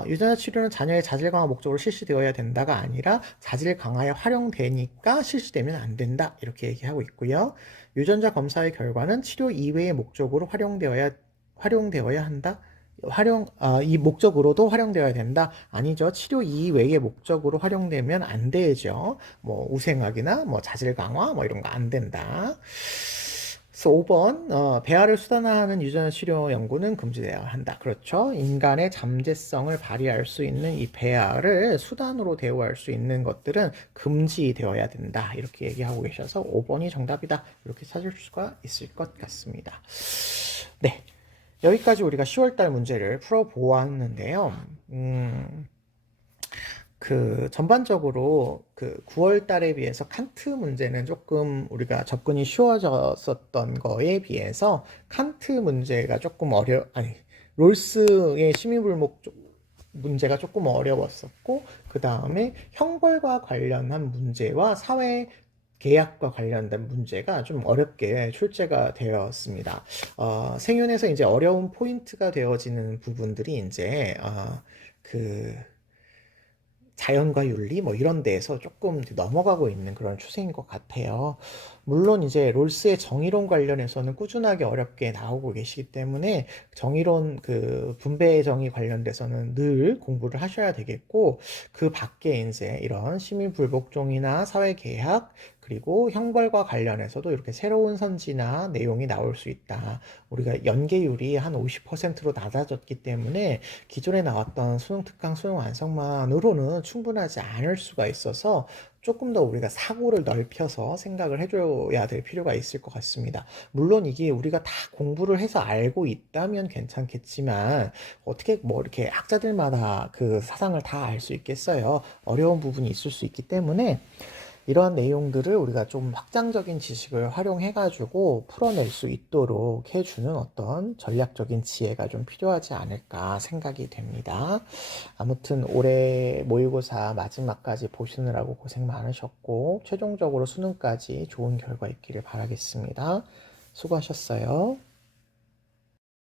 유전자 치료는 자녀의 자질 강화 목적으로 실시되어야 된다가 아니라 자질 강화에 활용되니까 실시되면 안 된다. 이렇게 얘기하고 있고요. 유전자 검사의 결과는 치료 이외의 목적으로 활용되어야 한다. 이 목적으로도 활용되어야 된다? 아니죠. 치료 이외의 목적으로 활용되면 안 되죠. 뭐, 우생학이나 뭐, 자질 강화, 뭐, 이런 거 안 된다. 그래서 5번, 배아를 수단화하는 유전자 치료 연구는 금지되어야 한다. 그렇죠. 인간의 잠재성을 발휘할 수 있는 이 배아를 수단으로 대우할 수 있는 것들은 금지되어야 된다. 이렇게 얘기하고 계셔서 5번이 정답이다. 이렇게 찾을 수가 있을 것 같습니다. 네. 여기까지 우리가 10월달 문제를 풀어보았는데요. 전반적으로 9월달에 비해서 칸트 문제는 조금 우리가 접근이 쉬워졌었던 거에 비해서 칸트 문제가 조금 롤스의 시민불복 문제가 조금 어려웠었고, 그 다음에 형벌과 관련한 문제와 사회 계약과 관련된 문제가 좀 어렵게 출제가 되었습니다. 생윤에서 이제 어려운 포인트가 되어지는 부분들이 이제 자연과 윤리 뭐 이런 데에서 조금 넘어가고 있는 그런 추세인 것 같아요. 물론 이제 롤스의 정의론 관련해서는 꾸준하게 어렵게 나오고 계시기 때문에 정의론 그 분배 정의 관련돼서는 늘 공부를 하셔야 되겠고, 그 밖에 이제 이런 시민불복종이나 사회개혁 그리고 형벌과 관련해서도 이렇게 새로운 선지나 내용이 나올 수 있다. 우리가 연계율이 한 50%로 낮아졌기 때문에 기존에 나왔던 수능 특강 수능 완성만으로는 충분하지 않을 수가 있어서 조금 더 우리가 사고를 넓혀서 생각을 해줘야 될 필요가 있을 것 같습니다. 물론 이게 우리가 다 공부를 해서 알고 있다면 괜찮겠지만 어떻게 뭐 이렇게 학자들마다 그 사상을 다 알 수 있겠어요. 어려운 부분이 있을 수 있기 때문에 이러한 내용들을 우리가 좀 확장적인 지식을 활용해가지고 풀어낼 수 있도록 해주는 어떤 전략적인 지혜가 좀 필요하지 않을까 생각이 됩니다. 아무튼 올해 모의고사 마지막까지 보시느라고 고생 많으셨고, 최종적으로 수능까지 좋은 결과 있기를 바라겠습니다. 수고하셨어요.